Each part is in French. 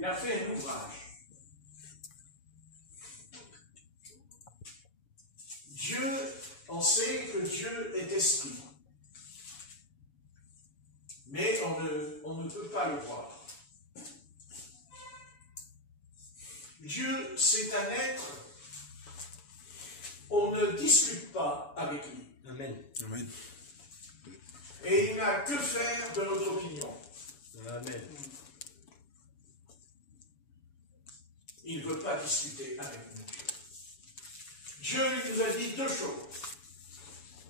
il a fait un ouvrage. Dieu, on sait que Dieu est esprit. Mais on ne peut pas le voir. Dieu, c'est un être, on ne discute pas avec lui. Amen. Amen. Et il n'a que faire de notre opinion. Amen. Il ne veut pas discuter avec nous. Dieu nous a dit deux choses.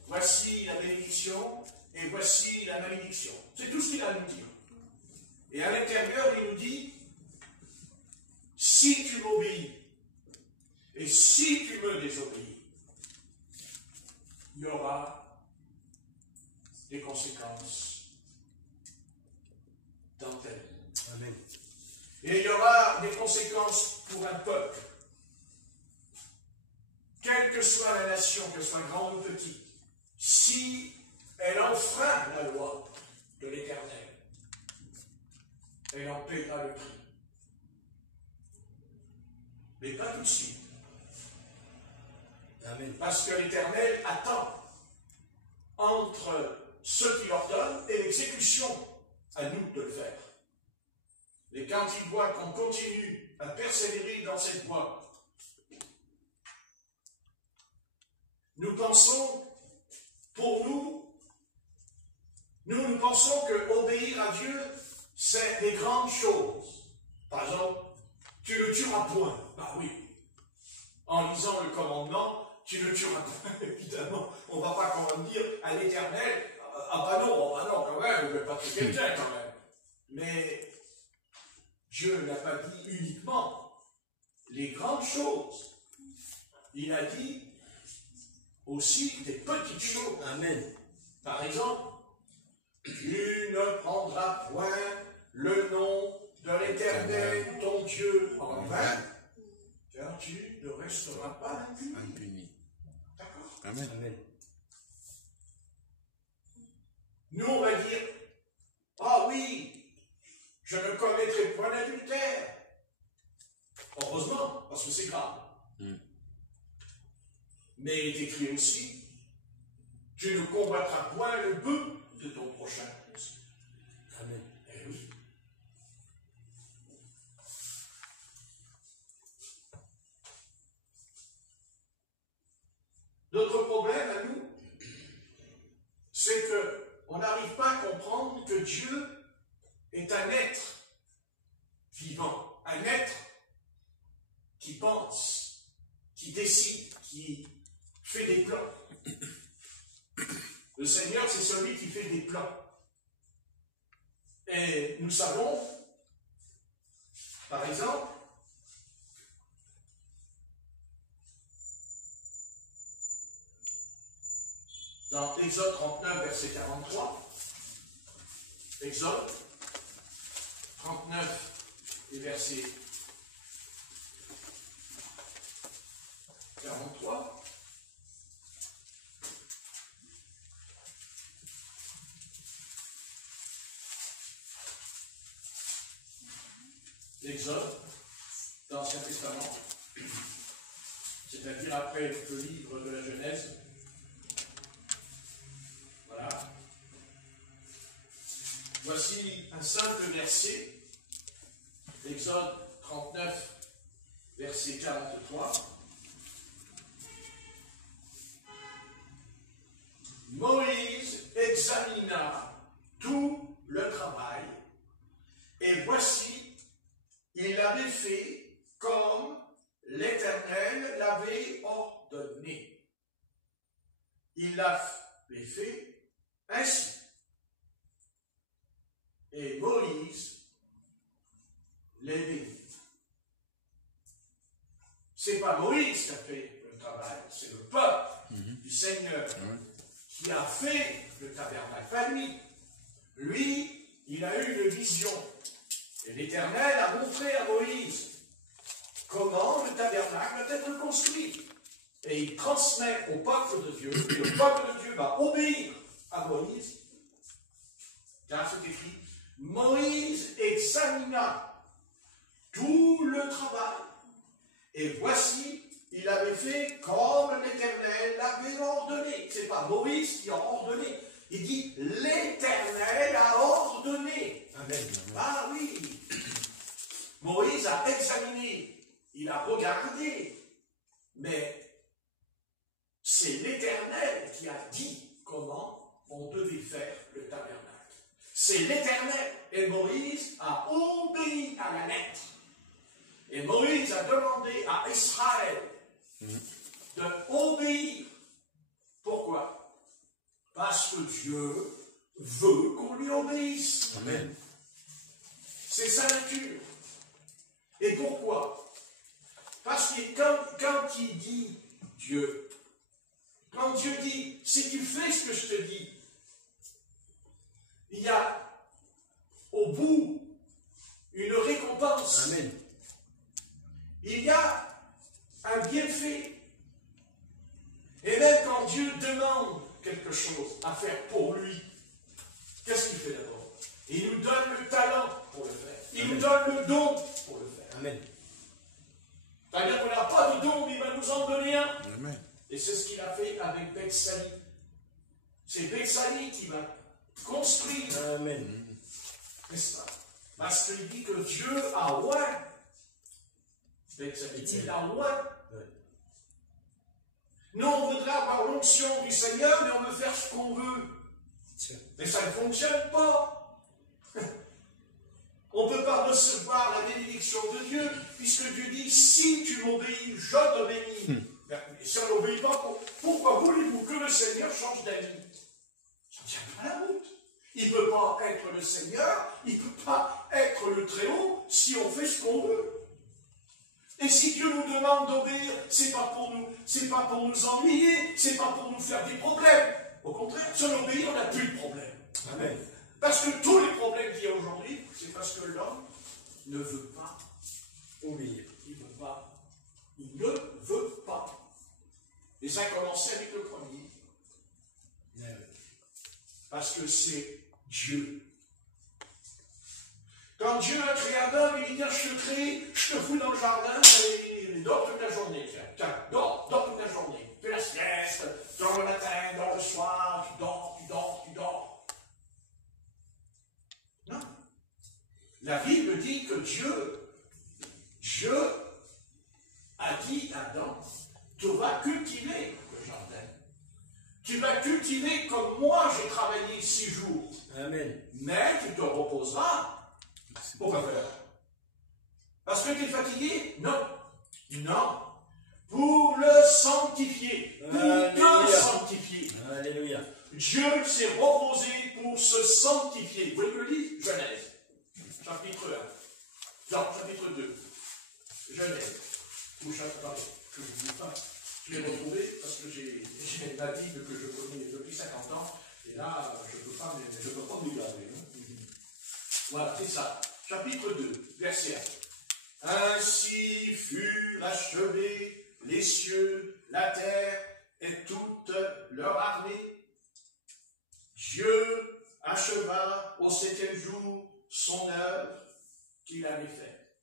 Voici la bénédiction et voici la malédiction. C'est tout ce qu'il a à nous dire. Et à l'intérieur, il nous dit, si tu m'obéis et si tu me désobéis, il y aura des conséquences dans ta vie. Amen. Et il y aura des conséquences pour un peuple. Quelle que soit la nation, qu'elle soit grande ou petite, si elle enfreint la loi de l'Éternel, elle en paiera le prix. Mais pas tout de suite. Amen. Parce que l'Éternel attend entre ceux qui l'ordonnent et l'exécution, à nous de le faire. Et quand il voit qu'on continue à persévérer dans cette voie, nous pensons, pour nous pensons que obéir à Dieu, c'est des grandes choses. Par exemple, tu ne tueras point. Bah oui. En lisant le commandement, tu ne tueras point. Évidemment, on ne va pas quand même dire à l'Éternel, ah bah non, quand même, je ne vais pas tuer quelqu'un quand même. Mais Dieu n'a pas dit uniquement les grandes choses. Il a dit aussi des petites choses. Amen. Par exemple, tu ne prendras point le nom de l'Éternel, ton Dieu, en vain, car tu ne resteras pas impuni. D'accord? Amen. Amen. Nous, on va dire, ah oui, je ne commettrai point d'adultère. Heureusement, parce que c'est grave. Mais il est écrit aussi, tu ne combattras point le bœuf de ton prochain. Amen. Eh oui. Notre problème à nous, c'est qu'on n'arrive pas à comprendre que Dieu est un être vivant, un être qui pense, qui décide, qui fait des plans. Le Seigneur, c'est celui qui fait des plans. Et nous savons, par exemple, dans Exode 39, verset 43, Exode 39 et verset 43, l'Exode, dans l'Ancien Testament, c'est-à-dire après le livre de la Genèse. Voilà. Voici un simple verset, Exode 39, verset 43. Moïse examina tout le travail, et voici, il l'avait fait comme l'Éternel l'avait ordonné. Il l'avait fait ainsi. Et Moïse les bénit. Ce n'est pas Moïse qui a fait le travail, c'est le peuple du Seigneur qui a fait le tabernacle. Pas lui. Lui, il a eu une vision. Et l'Éternel a montré à Moïse comment le tabernacle doit être construit. Et il transmet au peuple de Dieu, et le peuple de Dieu va obéir à Moïse. Car c'est écrit, Moïse examina le travail. Et voici, il avait fait comme l'Éternel l'avait ordonné. Ce n'est pas Moïse qui a ordonné. Il dit, l'Éternel a ordonné. Amen. Ah oui. Moïse a examiné, il a regardé. Mais c'est l'Éternel qui a dit comment on devait faire le tabernacle. C'est l'Éternel. Et Moïse a obéi à la lettre. Et Moïse a demandé à Israël d'obéir. Pourquoi? Parce que Dieu veut qu'on lui obéisse. Amen. C'est sa nature. Et pourquoi? Parce que quand il dit Dieu, quand Dieu dit, si tu fais ce que je te dis, il y a au bout une récompense. Amen. Il y a un bienfait. Et même quand Dieu demande quelque chose à faire pour lui, qu'est-ce qu'il fait d'abord? Il nous donne le talent pour le faire. Il nous donne le don pour le faire. Amen. C'est-à-dire qu'on n'a pas de don, mais il va nous en donner un. Amen. Et c'est ce qu'il a fait avec Bethsali. C'est Bethsali qui va construire. Amen. N'est-ce pas? Parce qu'il dit que Dieu a oint. Bethsali, il a oint. Ouais. Nous, on voudrait avoir l'onction du Seigneur, mais on veut faire ce qu'on veut. Tiens. Mais ça ne fonctionne pas. On ne peut pas recevoir la bénédiction de Dieu, puisque Dieu dit, si tu m'obéis, je te bénis. Mais si on n'obéit pas, pourquoi voulez-vous que le Seigneur change d'avis? Ça ne tient pas la route. Il ne peut pas être le Seigneur, il ne peut pas être le Très-Haut, si on fait ce qu'on veut. Et si Dieu nous demande d'obéir, c'est pas pour nous ennuyer, c'est pas pour nous faire des problèmes. Au contraire, si on obéit, on n'a plus de problème. Amen. Parce que tous les problèmes qu'il y a aujourd'hui, c'est parce que l'homme ne veut pas Obéir. il ne veut pas. Il ne veut pas. Et ça a commencé avec le premier. Amen. Parce que c'est Dieu. Quand Dieu a créé Adam, il dit, je te crée, je te fous dans le jardin et dors toute la journée. Tiens, dors toute la journée. Fais la sieste, dors le matin, dors le soir, tu dors. Non. La Bible dit que Dieu a dit à Adam, tu vas cultiver le jardin. Tu vas cultiver comme moi j'ai travaillé 6 jours. Amen. Mais tu te reposeras. Pourquoi faire? Parce que tu es fatigué? Non. Non. Pour le sanctifier. Pour te sanctifier. Alléluia. Dieu s'est reposé pour se sanctifier. Vous voulez que je le lise? Genèse. Chapitre 1. Non, chapitre 2. Genèse. Ou chapitre, que je ne dis pas. Je l'ai retrouvé parce que j'ai la Bible que je connais depuis 50 ans. Et là, je ne peux pas m'y garder. Voilà, c'est ça. Chapitre 2, verset 1. Ainsi furent achevés les cieux, la terre et toute leur armée. Dieu acheva au 7e jour son œuvre qu'il avait faite.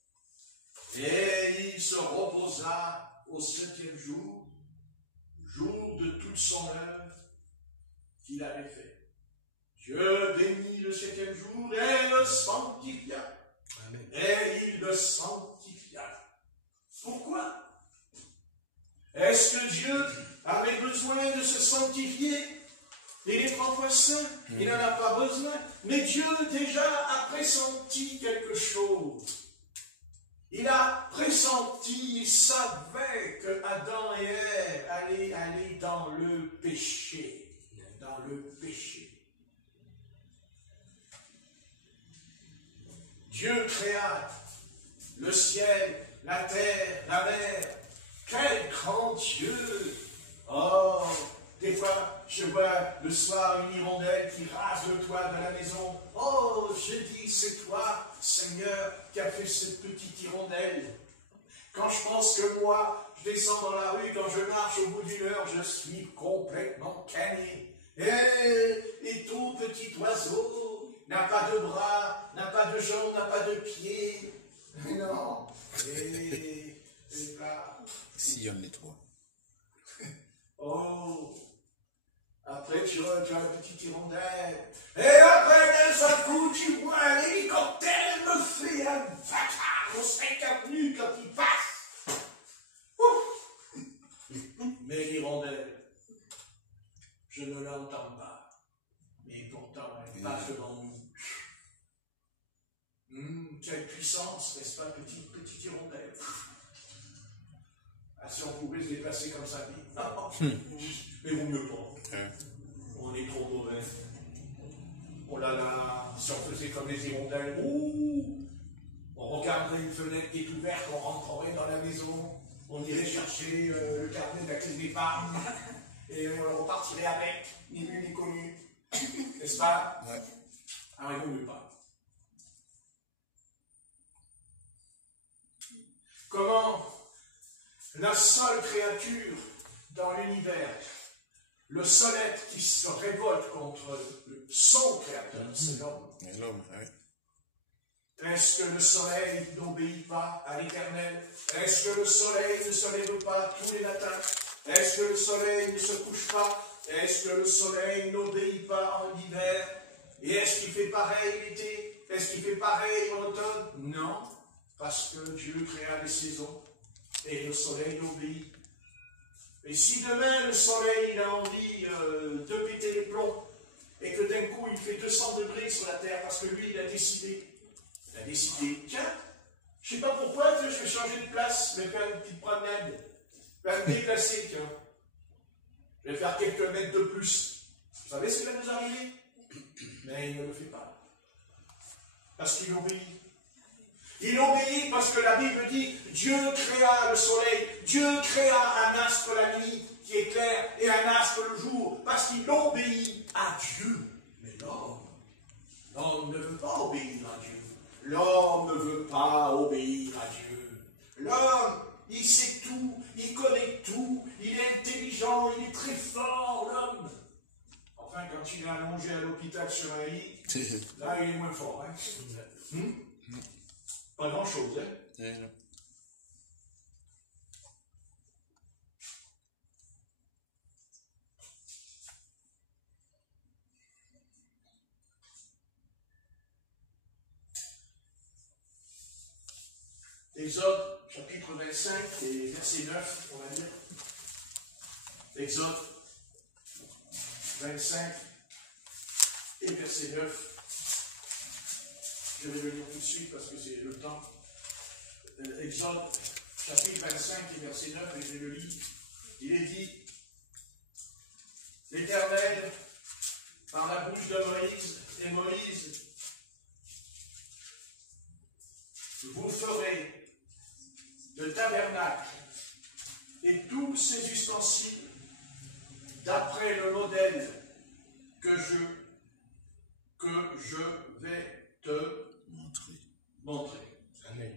Et il se reposa au 7e jour, jour de toute son œuvre qu'il avait faite. Dieu bénit le 7e jour et le sanctifia. Amen. Et il le sanctifia. Pourquoi? Est-ce que Dieu avait besoin de se sanctifier? Il est propre saint, il n'en a pas besoin. Mais Dieu déjà a pressenti quelque chose. Il a pressenti, il savait que Adam et Ève allaient aller dans le péché. Dans le péché. Dieu créa le ciel, la terre, la mer. Quel grand Dieu! Oh, des fois, je vois le soir une hirondelle qui rase le toit de la maison. Oh, je dis, c'est toi, Seigneur, qui as fait cette petite hirondelle. Quand je pense que moi, je descends dans la rue, quand je marche au bout d'une heure, je suis complètement cané. Et tout petit oiseau n'a pas de bras, n'a pas de jambes, n'a pas de pieds. Mais non. Et là. Sillonne les trois. Oh. Après, tu as la petite hirondelle. Et après, d'un seul coup, tu vois un hélicoptère me fait un vacarme au 5 avenue quand il passe. Ouf. Mais l'hirondelle, je ne l'entends pas. Mais pourtant, elle passe devant nous. Quelle puissance, n'est-ce pas, petite hirondelle. Ah, si on pouvait se déplacer comme ça, mais vaut mieux pas. On est trop mauvais. Oh là là, si on faisait comme les hirondelles, ouh, on regarderait une fenêtre qui est ouverte, on rentrerait dans la maison, on irait chercher le carnet de la clé d'épargne, et on repartirait avec, ni vu ni connu. N'est-ce pas? Ouais. Ah, il vaut mieux pas. Comment la seule créature dans l'univers, le seul être qui se révolte contre son créateur, c'est l'homme. Et l'homme, oui. Est-ce que le soleil n'obéit pas à l'éternel? Est-ce que le soleil ne se lève pas tous les matins? Est-ce que le soleil ne se couche pas? Est-ce que le soleil n'obéit pas en hiver? Et est-ce qu'il fait pareil l'été? Est-ce qu'il fait pareil en automne? Non, parce que Dieu créa les saisons et le soleil obéit. Et si demain le soleil il a envie de péter les plombs et que d'un coup il fait 200 degrés sur la terre parce que lui il a décidé, tiens, je ne sais pas pourquoi, je vais changer de place, je vais faire une petite promenade, je vais me déplacer, tiens. Je vais faire quelques mètres de plus. Vous savez ce qui va nous arriver? Mais il ne le fait pas. Parce qu'il obéit. Il obéit parce que la Bible dit, Dieu créa le soleil, Dieu créa un astre la nuit qui éclaire et un astre le jour, parce qu'il obéit à Dieu. Mais l'homme ne veut pas obéir à Dieu. L'homme ne veut pas obéir à Dieu. L'homme, il sait tout, il connaît tout, il est intelligent, il est très fort, l'homme. Enfin, quand il est allongé à l'hôpital sur un lit, là, il est moins fort. Hein? Pas grand-chose, hein? Exode, chapitre 25, et verset 9, on va dire. Exode 25 et verset 9. Je vais le lire tout de suite parce que c'est le temps. Exode, chapitre 25 et verset 9, et je le lis. Il est dit, l'Éternel, par la bouche de Moïse, et Moïse, vous ferez le tabernacle et tous ses ustensiles d'après le modèle que je vais te montrer. Amen.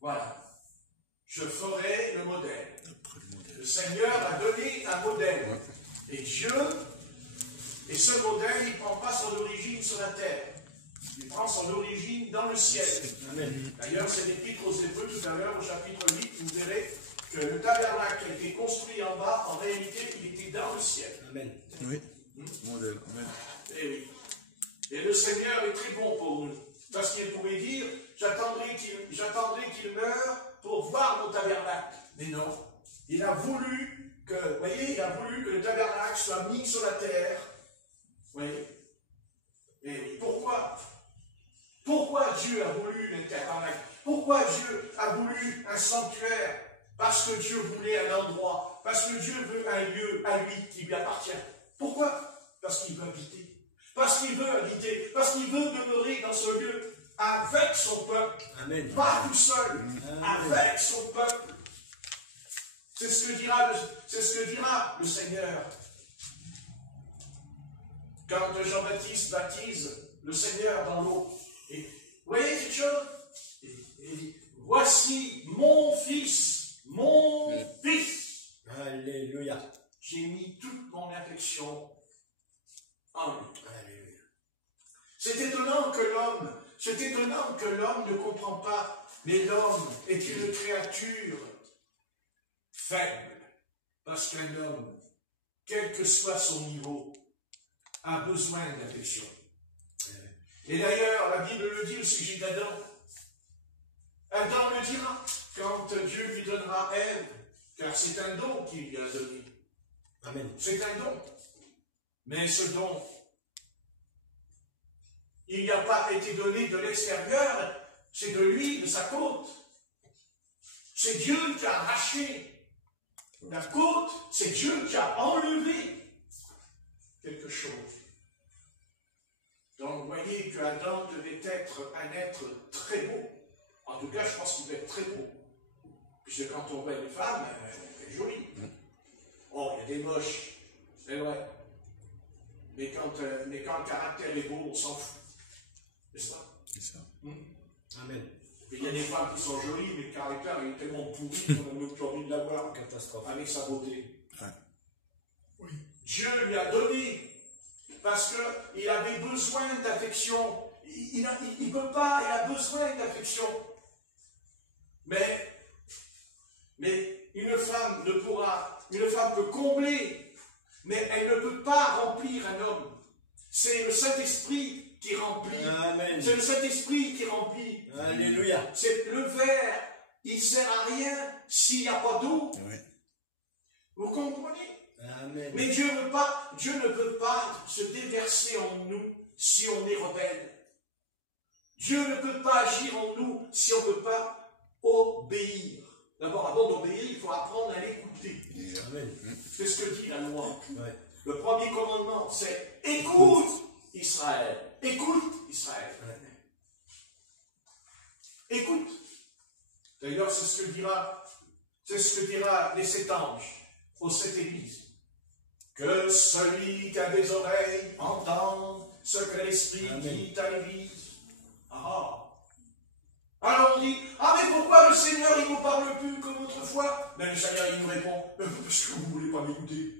Voilà. Je ferai le modèle. Le Seigneur a donné un modèle. Ouais. Et Dieu, et ce modèle, il ne prend pas son origine sur la terre. Il prend son origine dans le ciel. D'ailleurs, c'est l'épître aux Hébreux tout à l'heure, au chapitre 8, vous verrez que le tabernacle qui a été construit en bas, en réalité, il était dans le ciel. Amen. Oui. Modèle. Amen. Et oui. Et le Seigneur est très bon pour nous. Parce qu'il pourrait dire, j'attendrai qu'il meure pour voir mon tabernacle. Mais non. Il a voulu que, vous voyez, il a voulu que le tabernacle soit mis sur la terre. Vous voyez. Et pourquoi? Pourquoi Dieu a voulu un tabernacle? Pourquoi Dieu a voulu un sanctuaire? Parce que Dieu voulait un endroit. Parce que Dieu veut un lieu à lui qui lui appartient. Pourquoi? Parce qu'il veut habiter. Parce qu'il veut habiter. Parce qu'il veut demeurer dans ce lieu avec son peuple. Amen. Pas tout seul. Amen. Avec son peuple. C'est ce que dira le Seigneur. Quand Jean-Baptiste baptise le Seigneur dans l'eau. Et vous voyez cette chose? Il dit, voici mon fils, mon fils. Alléluia. J'ai mis toute mon affection en lui. Alléluia. C'est étonnant que l'homme, c'est étonnant maintenant que l'homme ne comprend pas, mais l'homme est une créature faible, parce qu'un homme, quel que soit son niveau, a besoin d'affection. Et d'ailleurs, la Bible le dit au sujet d'Adam. Adam le dira quand Dieu lui donnera Ève, car c'est un don qu'il lui a donné. Amen. C'est un don. Mais ce don, il n'y a pas été donné de l'extérieur, c'est de lui, de sa côte. C'est Dieu qui a arraché la côte, c'est Dieu qui a enlevé quelque chose. Donc, vous voyez que Adam devait être un être très beau. En tout cas, je pense qu'il devait être très beau. Puisque quand on voit une femme, elle est jolie. Oh, il y a des moches, c'est vrai. Mais quand le caractère est beau, on s'en fout. N'est-ce pas? C'est ça. Amen. Et il y a des femmes qui sont jolies, mais le caractère est tellement pourri qu'on a même plus envie de la voir Catastrophe. avec sa beauté. Ouais. Oui. Dieu lui a donné parce qu'il avait besoin d'affection. Il ne peut pas, il a besoin d'affection. Mais une femme peut combler, mais elle ne peut pas remplir un homme. C'est le Saint-Esprit qui remplit. Amen. C'est le Saint-Esprit qui remplit. Alléluia. C'est le verre, il ne sert à rien s'il n'y a pas d'eau. Oui. Vous comprenez? Amen. Mais Dieu ne peut pas se déverser en nous si on est rebelle. Dieu ne peut pas agir en nous si on ne peut pas obéir. D'abord, avant d'obéir, il faut apprendre à l'écouter. Amen. C'est ce que dit la loi. Ouais. Le premier commandement, c'est écoute Israël. Écoute Israël. Écoute. D'ailleurs, c'est ce que dira les 7 anges aux 7 églises. Que celui qui a des oreilles entende ce que l'Esprit dit à l'Église. Alors on dit, mais pourquoi le Seigneur il ne vous parle plus comme autrefois? Mais le Seigneur il nous répond, parce que vous ne voulez pas m'écouter.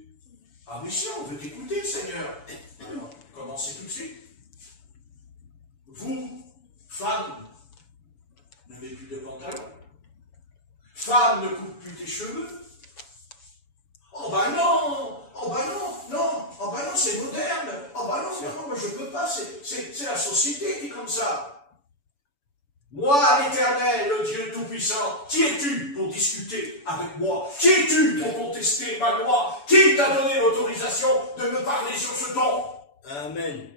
Ah mais si, on veut t'écouter, Seigneur. Alors, commencez tout de suite. Vous, femmes, ne mettez plus de pantalon. Femme, ne coupe plus tes cheveux. Oh ben non, c'est moderne. Oh ben non, moi je ne peux pas, c'est la société qui est comme ça. Moi, l'Éternel, le Dieu Tout-Puissant, qui es-tu pour discuter avec moi? Qui es-tu pour contester ma loi? Qui t'a donné l'autorisation de me parler sur ce ton? Amen.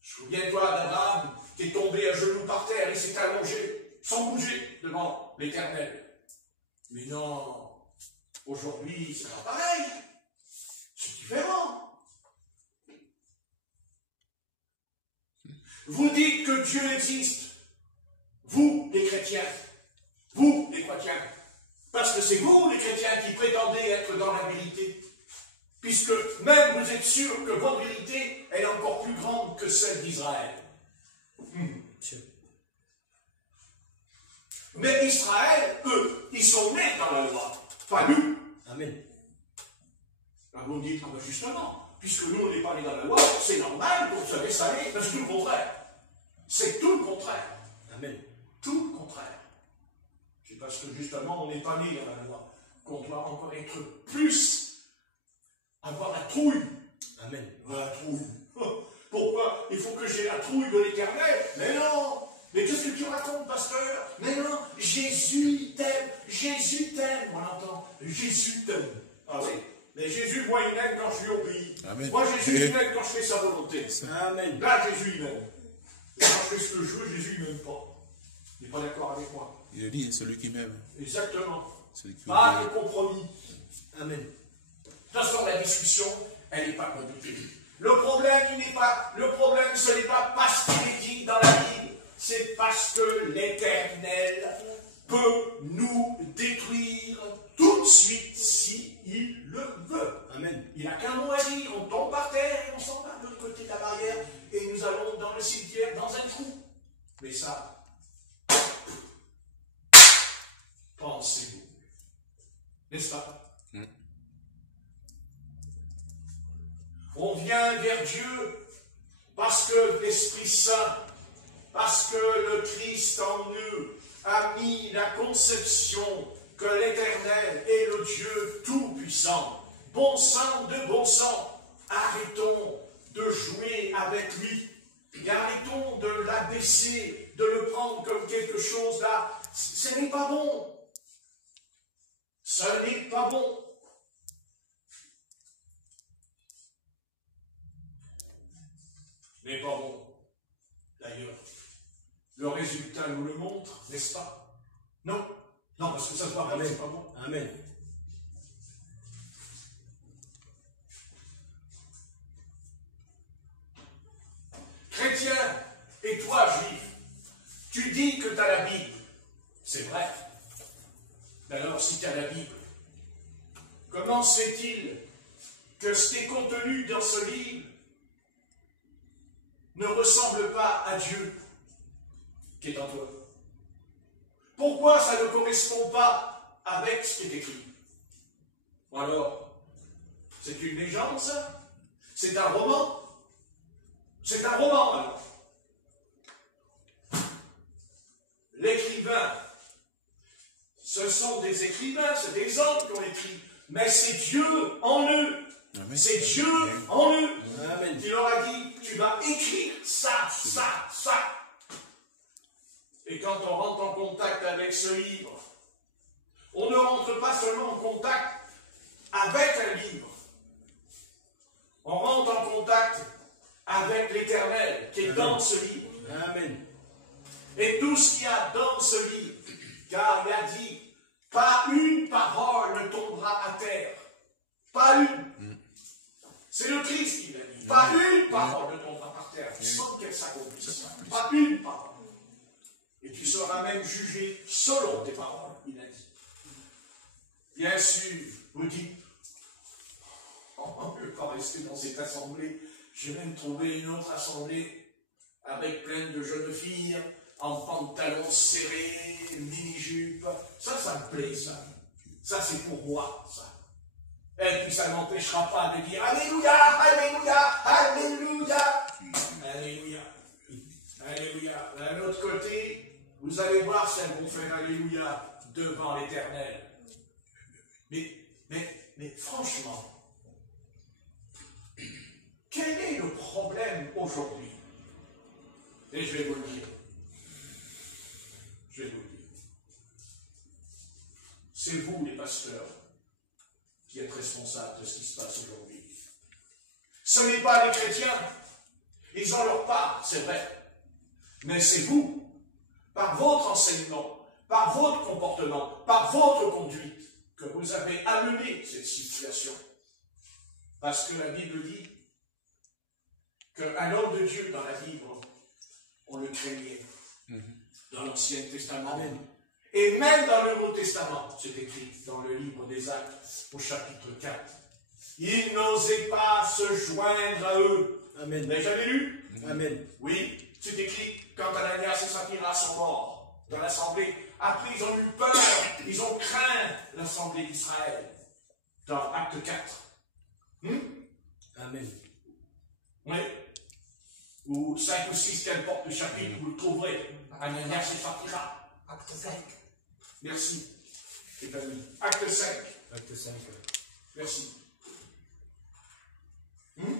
Souviens-toi d'Abraham qui est tombé à genoux par terre et s'est allongé, sans bouger, devant l'Éternel. Mais non, aujourd'hui, c'est pas pareil. C'est différent. Vous dites que Dieu existe. Vous, les chrétiens. Vous, les chrétiens. Parce que c'est vous, les chrétiens, qui prétendez être dans la vérité. Puisque même vous êtes sûr que votre vérité, elle est encore plus grande que celle d'Israël. Mais Israël, eux, ils sont nés dans la loi. Pas nous. Amen. Alors vous me dites, justement, puisque nous, on n'est pas nés dans la loi, c'est normal qu'on se laisse aller, mais c'est tout le contraire. C'est tout le contraire. Amen. Tout le contraire. C'est parce que justement, on n'est pas né dans la loi, qu'on doit encore être plus, avoir la trouille. Amen. La trouille. Pourquoi? Il faut que j'ai la trouille de l'Éternel. Mais non. Mais qu'est-ce que tu racontes, pasteur? Mais non, Jésus t'aime. Jésus t'aime. On entend. Jésus t'aime. Ah oui. Mais Jésus, moi, il m'aime quand je lui obéis. Amen. Moi, Jésus, il m'aime quand je fais sa volonté. Amen. Là, Jésus, il m'aime. Et quand je fais ce que je veux, Jésus, il m'aime pas. Il n'est pas d'accord avec moi. Il dit, celui qui m'aime. Exactement. Celui qui Pas de obéit. compromis. Amen. De toute façon, la discussion, elle n'est pas compliquée. Le problème, ce n'est pas parce qu'il est dit dans la Bible, c'est parce que l'Éternel peut nous détruire tout de suite si il le veut. Amen. Il n'a qu'un mot à dire, on tombe par terre et on s'en va de l'autre côté de la barrière et nous allons dans le cimetière, dans un trou. Mais ça, pensez-vous, n'est-ce pas? On vient vers Dieu parce que l'Esprit Saint Parce que le Christ en nous a mis la conception que l'Éternel est le Dieu Tout-Puissant. Bon sang de bon sang, arrêtons de jouer avec lui. Et arrêtons de l'abaisser, de le prendre comme quelque chose là. Ce n'est pas bon. Ce n'est pas bon. Ce n'est pas bon. D'ailleurs, le résultat nous le montre, n'est-ce pas? Non. Non, parce que ça se voit pas, c'est pas bon. Amen. Chrétien, et toi, juif, tu dis que tu as la Bible. C'est vrai. Alors, si tu as la Bible, comment se fait-il que ce qui est contenu dans ce livre ne ressemble pas à Dieu qui est en toi? Pourquoi ça ne correspond pas avec ce qui est écrit? Ou alors, c'est une légende, ça? C'est un roman? C'est un roman, alors. L'écrivain, ce sont des écrivains, c'est des hommes qui ont écrit, mais c'est Dieu en eux. C'est Dieu en eux. Amen. Il leur a dit, tu vas écrire ça, ça, ça. Et quand on rentre en contact avec ce livre, on ne rentre pas seulement en contact avec un livre. On rentre en contact avec l'Éternel qui est dans ce livre. Amen. Et tout ce qu'il y a dans ce livre, car il a dit, pas une parole ne tombera à terre. Pas une. C'est le Christ qui l'a dit. Pas une parole ne tombera par terre sans qu'elle s'accomplisse. Pas une parole. Et tu seras même jugé selon tes paroles, il a dit. Bien sûr, vous dites, on ne peut pas rester dans cette assemblée. J'ai même trouvé une autre assemblée avec plein de jeunes filles en pantalons serrés, mini-jupes. Ça me plaît, ça. Ça, c'est pour moi, ça. Et puis, ça ne m'empêchera pas de dire Alléluia, Alléluia, Alléluia, Alléluia, Alléluia. D'un autre côté, vous allez voir si elles vont faire Alléluia devant l'Éternel. Mais franchement, quel est le problème aujourd'hui? Et je vais vous le dire. Je vais vous le dire. C'est vous, les pasteurs, qui êtes responsables de ce qui se passe aujourd'hui. Ce n'est pas les chrétiens. Ils ont leur part, c'est vrai. Mais c'est vous, par votre enseignement, par votre comportement, par votre conduite, que vous avez amené cette situation. Parce que la Bible dit qu'un homme de Dieu dans la Bible, on le craignait. Dans l'Ancien Testament. Amen. Et même dans le Nouveau Testament, c'est écrit dans le livre des Actes, au chapitre 4. Il n'osait pas se joindre à eux. Amen. Vous n'avez jamais lu? Amen. Oui, c'est écrit quand Ananias et Saphira sont morts dans l'assemblée. Après, ils ont eu peur, ils ont craint l'assemblée d'Israël. Dans Acte 4. Amen. Oui. Ou 5 ou 6, qu'importe le chapitre, vous le trouverez. Ananias et Saphira. Acte 5. Merci. Stéphanie. Acte 5. Acte 5. Merci. Vous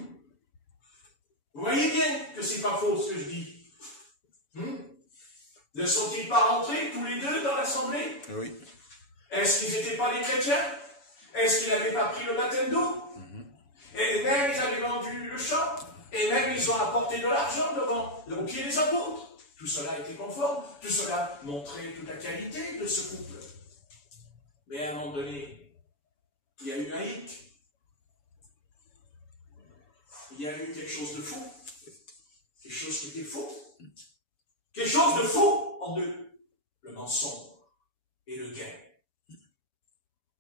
voyez bien que c'est pas faux ce que je dis. Ne sont-ils pas rentrés tous les deux dans l'assemblée? Oui. Est-ce qu'ils n'étaient pas des chrétiens? Est-ce qu'ils n'avaient pas pris le baptême d'eau? Et même ils avaient vendu le champ? Et même ils ont apporté de l'argent devant, au pied des apôtres? Tout cela était conforme, tout cela montrait toute la qualité de ce couple. Mais à un moment donné, il y a eu un hic. Il y a eu quelque chose de faux. Quelque chose qui était faux. Quelque chose de faux en eux. Le mensonge et le gain.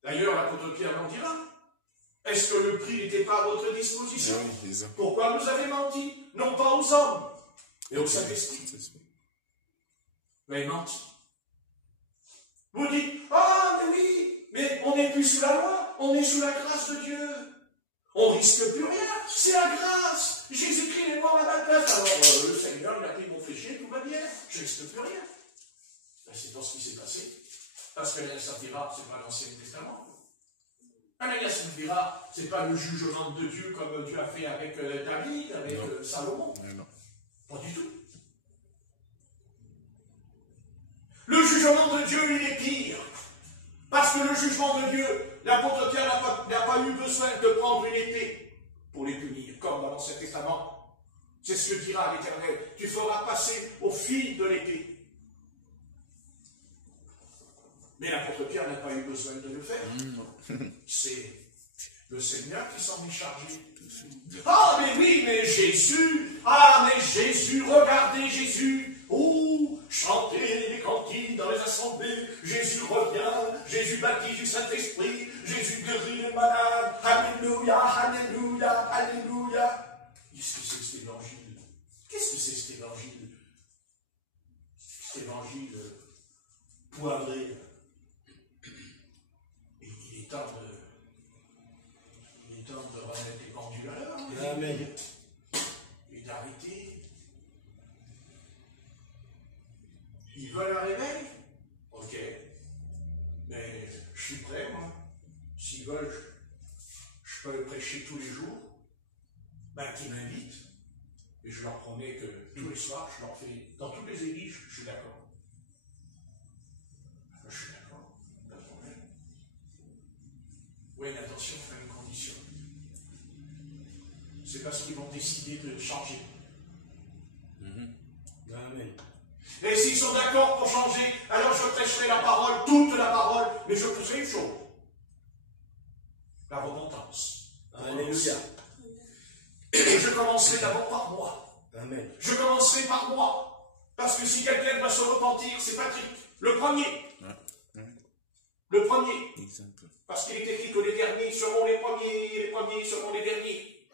D'ailleurs, l'apôtre Pierre l'en dira. Est-ce que le prix n'était pas à votre disposition? Oui, Pourquoi vous avez menti? Non pas aux hommes, mais au Saint-Esprit. Vous avez menti. Vous dites, ah, mais oui, mais on n'est plus sous la loi, on est sous la grâce de Dieu. On risque plus rien, c'est la grâce. Jésus-Christ est mort à ma place, alors le Seigneur, il a pris mon péché, tout va bien. je risque plus rien. Ben, c'est pour ce qui s'est passé. Parce que l'Ananias Saphira, ce n'est pas l'Ancien Testament. Ananias Saphira, ce n'est pas le jugement de Dieu comme Dieu a fait avec David, avec Salomon. Non. Pas du tout. Le jugement de Dieu, il est pire. Parce que le jugement de Dieu, l'apôtre Pierre n'a pas eu besoin de prendre une épée pour les punir, comme dans l'Ancien Testament. C'est ce que dira l'Éternel. Tu feras passer au fil de l'épée. Mais l'apôtre Pierre n'a pas eu besoin de le faire. C'est le Seigneur qui s'en est chargé. Ah, mais oui, mais Jésus, regardez Jésus. Oh, chantez les cantiques dans les assemblées. Jésus revient, Jésus baptise du Saint-Esprit, Jésus guérit les malades. Alléluia, alléluia, alléluia. Qu'est-ce que c'est que cet évangile? Qu'est-ce que c'est cet évangile? Cet évangile poivré. Et il est temps de remettre les pendules à l'heure. Amen. Et d'arrêter. Ils veulent un réveil? Ok. Mais je suis prêt, moi. S'ils veulent, je peux le prêcher tous les jours. Ben, qu'ils m'invitent. Et je leur promets que tous les soirs, je leur fais, dans toutes les églises, je suis d'accord. Je suis d'accord. Pas de problème. Oui, mais attention, il faut une condition. C'est parce qu'ils vont décider de changer. Amen. Et s'ils sont d'accord pour changer, alors je prêcherai la parole, toute la parole, mais je ferai une chose. La repentance. Alléluia. Et je commencerai d'abord par moi. Amen. Je commencerai par moi. Parce que si quelqu'un doit se repentir, c'est Patrick. Le premier. Le premier. Exemple. Parce qu'il est écrit que les derniers seront les premiers, et les premiers seront les derniers.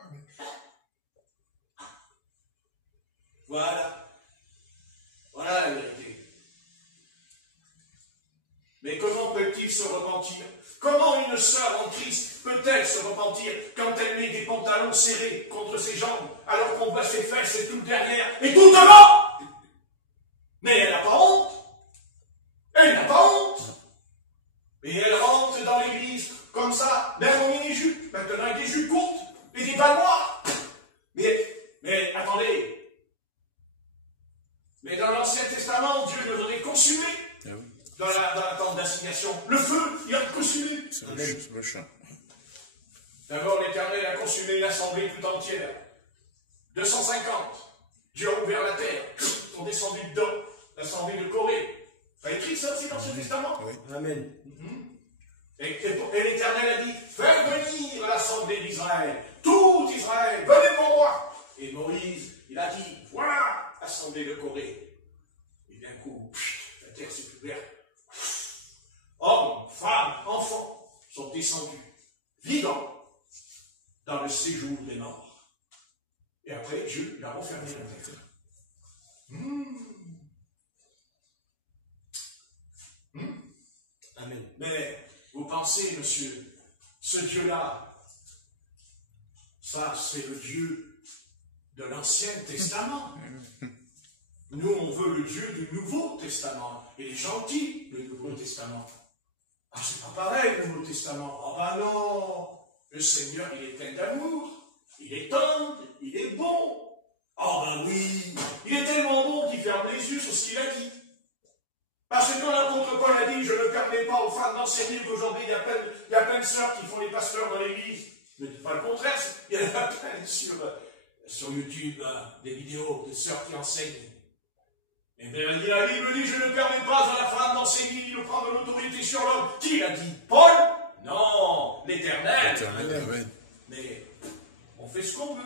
Voilà. Voilà la vérité. Mais comment peut-il se repentir? Comment une sœur en Christ peut-elle se repentir quand elle met des pantalons serrés contre ses jambes, alors qu'on voit ses fesses et tout le derrière et tout devant? Mais elle n'a pas honte. Elle n'a pas honte. Et elle rentre dans l'église comme ça, même en mini-jupe, maintenant avec des jupes courtes et des bas noirs. Mais attendez. Mais dans l'Ancien Testament, Dieu nous aurait consumé. Ah oui. Dans la tente d'assignation. Le feu, il a consumé. C'est le chant. D'abord, l'Éternel a consumé l'assemblée tout entière. 250. Dieu a ouvert la terre. Ils sont descendus dedans. L'assemblée de Corée. Ça a écrit ça aussi dans ce testament. Oui. Amen. Et l'Éternel a dit, faites venir l'assemblée d'Israël. Tout Israël, venez pour moi. Et Moïse, il a dit, voilà l'assemblée de Corée. Et d'un coup, la terre s'est ouverte. Hommes, femmes, enfants sont descendus, vivants, dans le séjour des morts. Et après, Dieu il a refermé la terre. Amen. Mais vous pensez, monsieur, ce Dieu-là, ça c'est le Dieu de l'Ancien Testament. Nous, on veut le Dieu du Nouveau Testament. Il est gentil, le Nouveau Testament. Ah, c'est pas pareil, le Nouveau Testament. Ah ben non, le Seigneur, il est plein d'amour, il est tendre, il est bon. Ah ben oui, il est tellement bon qu'il ferme les yeux sur ce qu'il a dit. Parce que quand l'apôtre Paul a dit, je ne permets pas aux femmes d'enseigner qu'aujourd'hui, il y a plein de sœurs qui font les pasteurs dans l'église. Ne dites pas le contraire, il y en a plein sur YouTube, des vidéos de sœurs qui enseignent. Et bien, la Bible dit, je ne permets pas à la femme d'enseigner, de prendre l'autorité sur l'homme. Qui l'a dit? Paul? Non, l'Éternel. Amen. Mais on fait ce qu'on veut.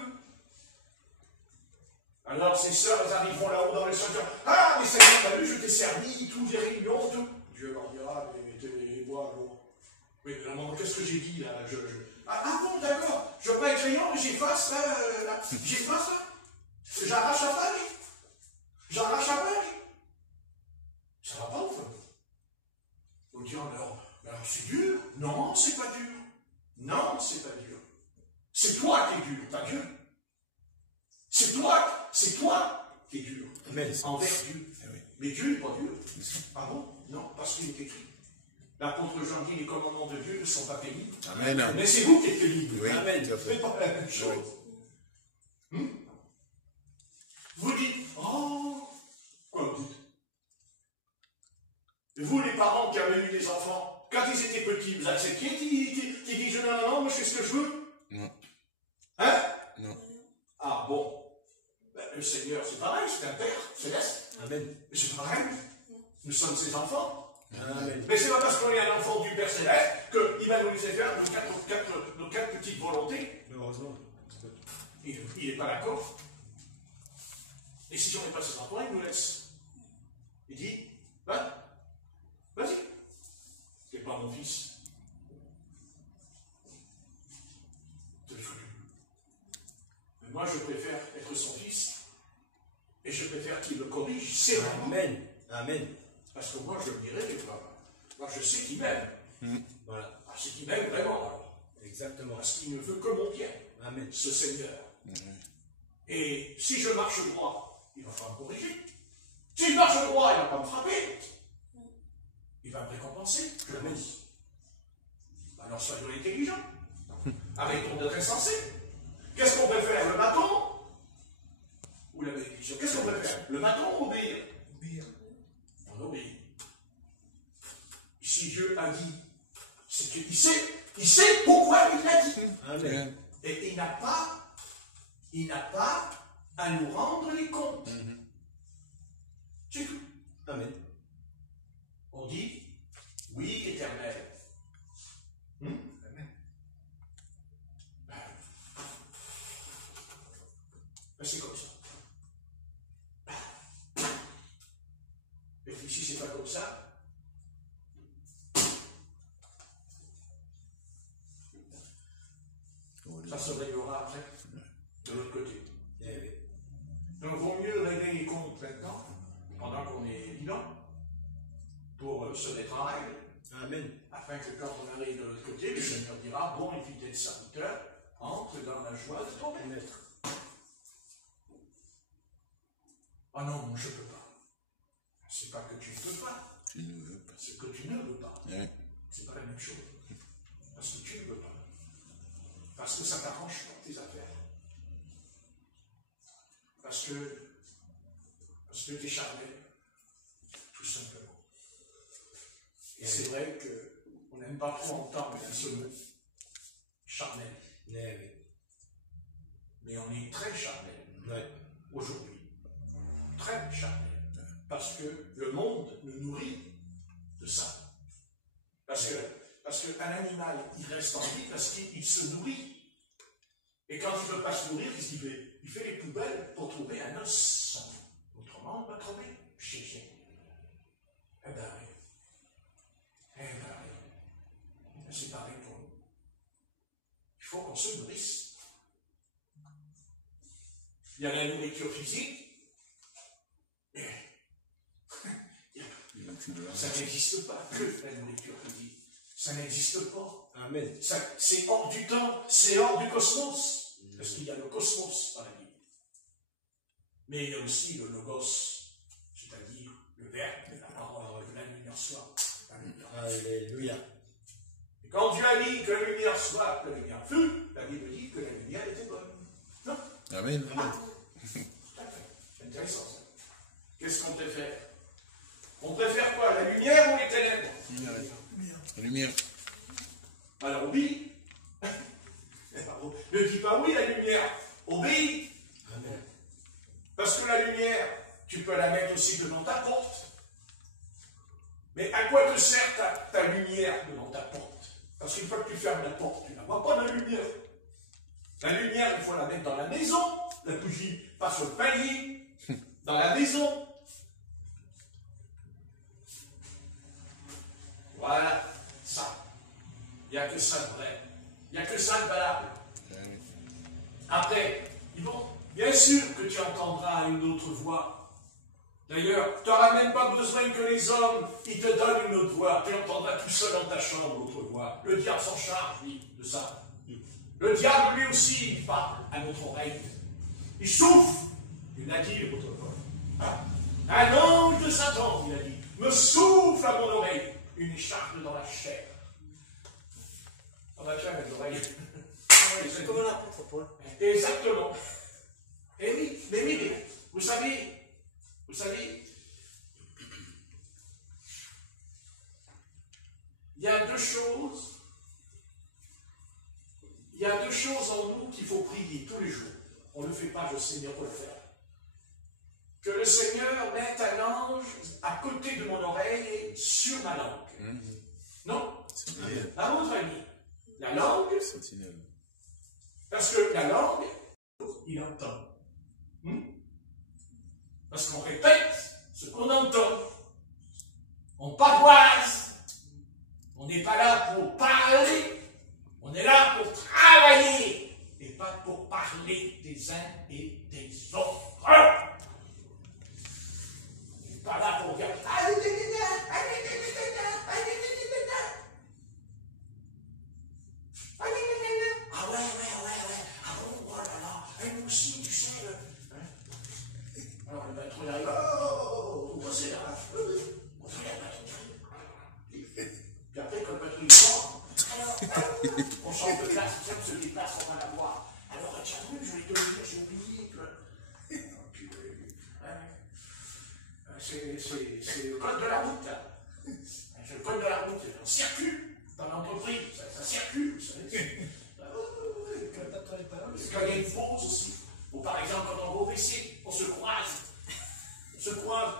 Alors ces sœurs, elles arriveront là-haut dans les sanctuaires. Ah, mais Seigneur, t'as vu, je t'ai servi, tous les réunions, tout. Dieu leur dira, mais les bois, bon. Oui, mais maman, qu'est-ce que j'ai dit là? Ah bon, d'accord. Je veux pas être crayon, mais j'efface là. J'efface là. J'arrache la page. J'arrache la page. Ça va pas, enfin. Vous dire alors c'est dur. Non, c'est pas dur. Non, c'est pas dur. C'est toi qui es dur, pas Dieu. C'est toi qui es dur. Amen. Envers Dieu. Ah oui. Mais Dieu n'est pas dur. Ah bon? Non, parce qu'il est écrit. L'apôtre Jean dit, les commandements de Dieu ne sont pas pénibles. Amen. Mais c'est vous qui êtes pénibles. Oui, Amen. tout à fait. C'est pas la même chose. Vous dites, oh, quoi vous dites? Vous, les parents qui avez eu des enfants, quand ils étaient petits, vous acceptiez qu'ils disent non, non, non, moi je fais ce que je veux? Non. Hein? Non. Ah bon. Ben, le Seigneur, c'est pareil, c'est un Père céleste. Amen. Mais c'est pareil. Nous sommes ses enfants. Amen. Mais c'est pas parce qu'on est un enfant du Père céleste qu'il va nous laisser faire nos quatre petites volontés. Heureusement. Il n'est pas d'accord. Et si on n'est pas ses enfants, il nous laisse. Il dit, vas-y. Tu n'es pas mon fils. Mais moi, je préfère être son fils. Et je préfère qu'il me corrige sévèrement. Amen. Amen. Parce que moi, je me dirais, moi, je sais qu'il m'aime. Voilà. Ah, c'est qu'il m'aime vraiment, alors. Exactement. Parce qu'il ne veut que mon bien, Amen. ce Seigneur. Et si je marche droit, il ne va pas me corriger. Si je marche droit, il ne va pas me frapper. Il va me récompenser. Je le dis. Alors soyons intelligents. Arrêtons d'être insensés. Qu'est-ce qu'on préfère, le bâton ou la bénédiction? Qu'est-ce qu'on préfère, le bâton ou obéir? Obéir. On obéit. Si Dieu a dit, c'est qu'il sait pourquoi il l'a dit. Amen. Et il n'a pas à nous rendre les comptes. C'est tout. Amen. On dit, oui, Éternel. Amen. Ben, c'est comme ça. Et puis si c'est pas comme ça, ça se réglera après, de l'autre côté. Donc, vaut mieux régler les comptes maintenant, pendant qu'on est vivant, pour se mettre en règle, Amen. afin que quand on arrive de l'autre côté, le Seigneur dira, bon et fidèle serviteur, entre dans la joie de ton maître. Ah non, moi je ne peux pas. C'est pas que tu ne peux pas. Tu ne veux pas. C'est que tu ne veux pas. Oui. C'est pas la même chose. Parce que tu ne veux pas. Parce que ça t'arrange pas tes affaires. Parce que tu es charnel. Tout simplement. Et c'est vrai qu'on n'aime pas trop entendre ce mot. Charnel. Mais on est très charnel. Aujourd'hui. Très charnel. Parce que le monde nous nourrit de ça. Parce qu'un animal, il reste en vie parce qu'il se nourrit. Et quand il ne veut pas se nourrir, qu'est-ce qu'il fait? Il fait les poubelles pour trouver un os. Autrement, on va crever. Chier. Eh ben oui. C'est pareil pour nous. Il faut qu'on se nourrisse. Il y a la nourriture physique. Ça n'existe pas que la nourriture physique. Ça n'existe pas. Amen. C'est hors du temps, c'est hors du cosmos. Parce qu'il y a le cosmos dans la Bible. Mais il y a aussi le logos, c'est-à-dire le verbe, la parole, que la lumière soit. Alléluia. Et quand Dieu a dit que la lumière soit, la lumière fut, la Bible dit que la lumière était bonne. Non? Amen. C'est intéressant ça. Qu'est-ce qu'on préfère? On préfère quoi? La lumière ou les ténèbres? La lumière. Alors obéis. Ne dis pas oui, la lumière. Obéis. Amen. Parce que la lumière, tu peux la mettre aussi devant ta porte. Mais à quoi te sert ta lumière devant ta porte? Parce qu'une fois que tu fermes la porte, tu ne vois pas de lumière. La lumière, il faut la mettre dans la maison. La bougie, pas sur le palier. Dans la maison. Voilà, ça. Il n'y a que ça de vrai. Il n'y a que ça de valable. Après, bien sûr que tu entendras une autre voix. D'ailleurs, tu n'auras même pas besoin que les hommes ils te donnent une autre voix. Tu entendras tout seul dans ta chambre l'autre voix. Le diable s'en charge, lui, de ça. Le diable, lui aussi, il parle à notre oreille. Il souffle. Il l'a dit, l'autre voix. Un ange de Satan, il a dit, me souffle à mon oreille une écharpe dans la chair. On va faire avec l'oreille. C'est comme l'apôtre Paul. Exactement. Et oui, mais vous savez, il y a deux choses en nous qu'il faut prier tous les jours. On ne le fait pas, je sais, mais on peut le faire. Que le Seigneur mette un ange à côté de mon oreille et sur ma langue. Non? À votre avis, la langue, parce que la langue, il entend. Parce qu'on répète ce qu'on entend. On pavoise. On n'est pas là pour parler. On est là pour travailler. Et pas pour parler des uns et des autres. On n'est pas là pour dire ah ouais. Ah bon, oh là là. Et nous aussi, tu sais. Alors le patron arrive. Oh, c'est là. On fait la patrouille. Puis après, quand le patrouille sort, alors, on change de classe, on se déplace, on va la voir. Alors, tiens, je vais te le dire, j'ai oublié. C'est le code de la route. C'est le code de la route. On circule dans l'entreprise. Ça circule, vous savez. Quand il y a une pause aussi. Ou par exemple, quand on va au WC, on se croise.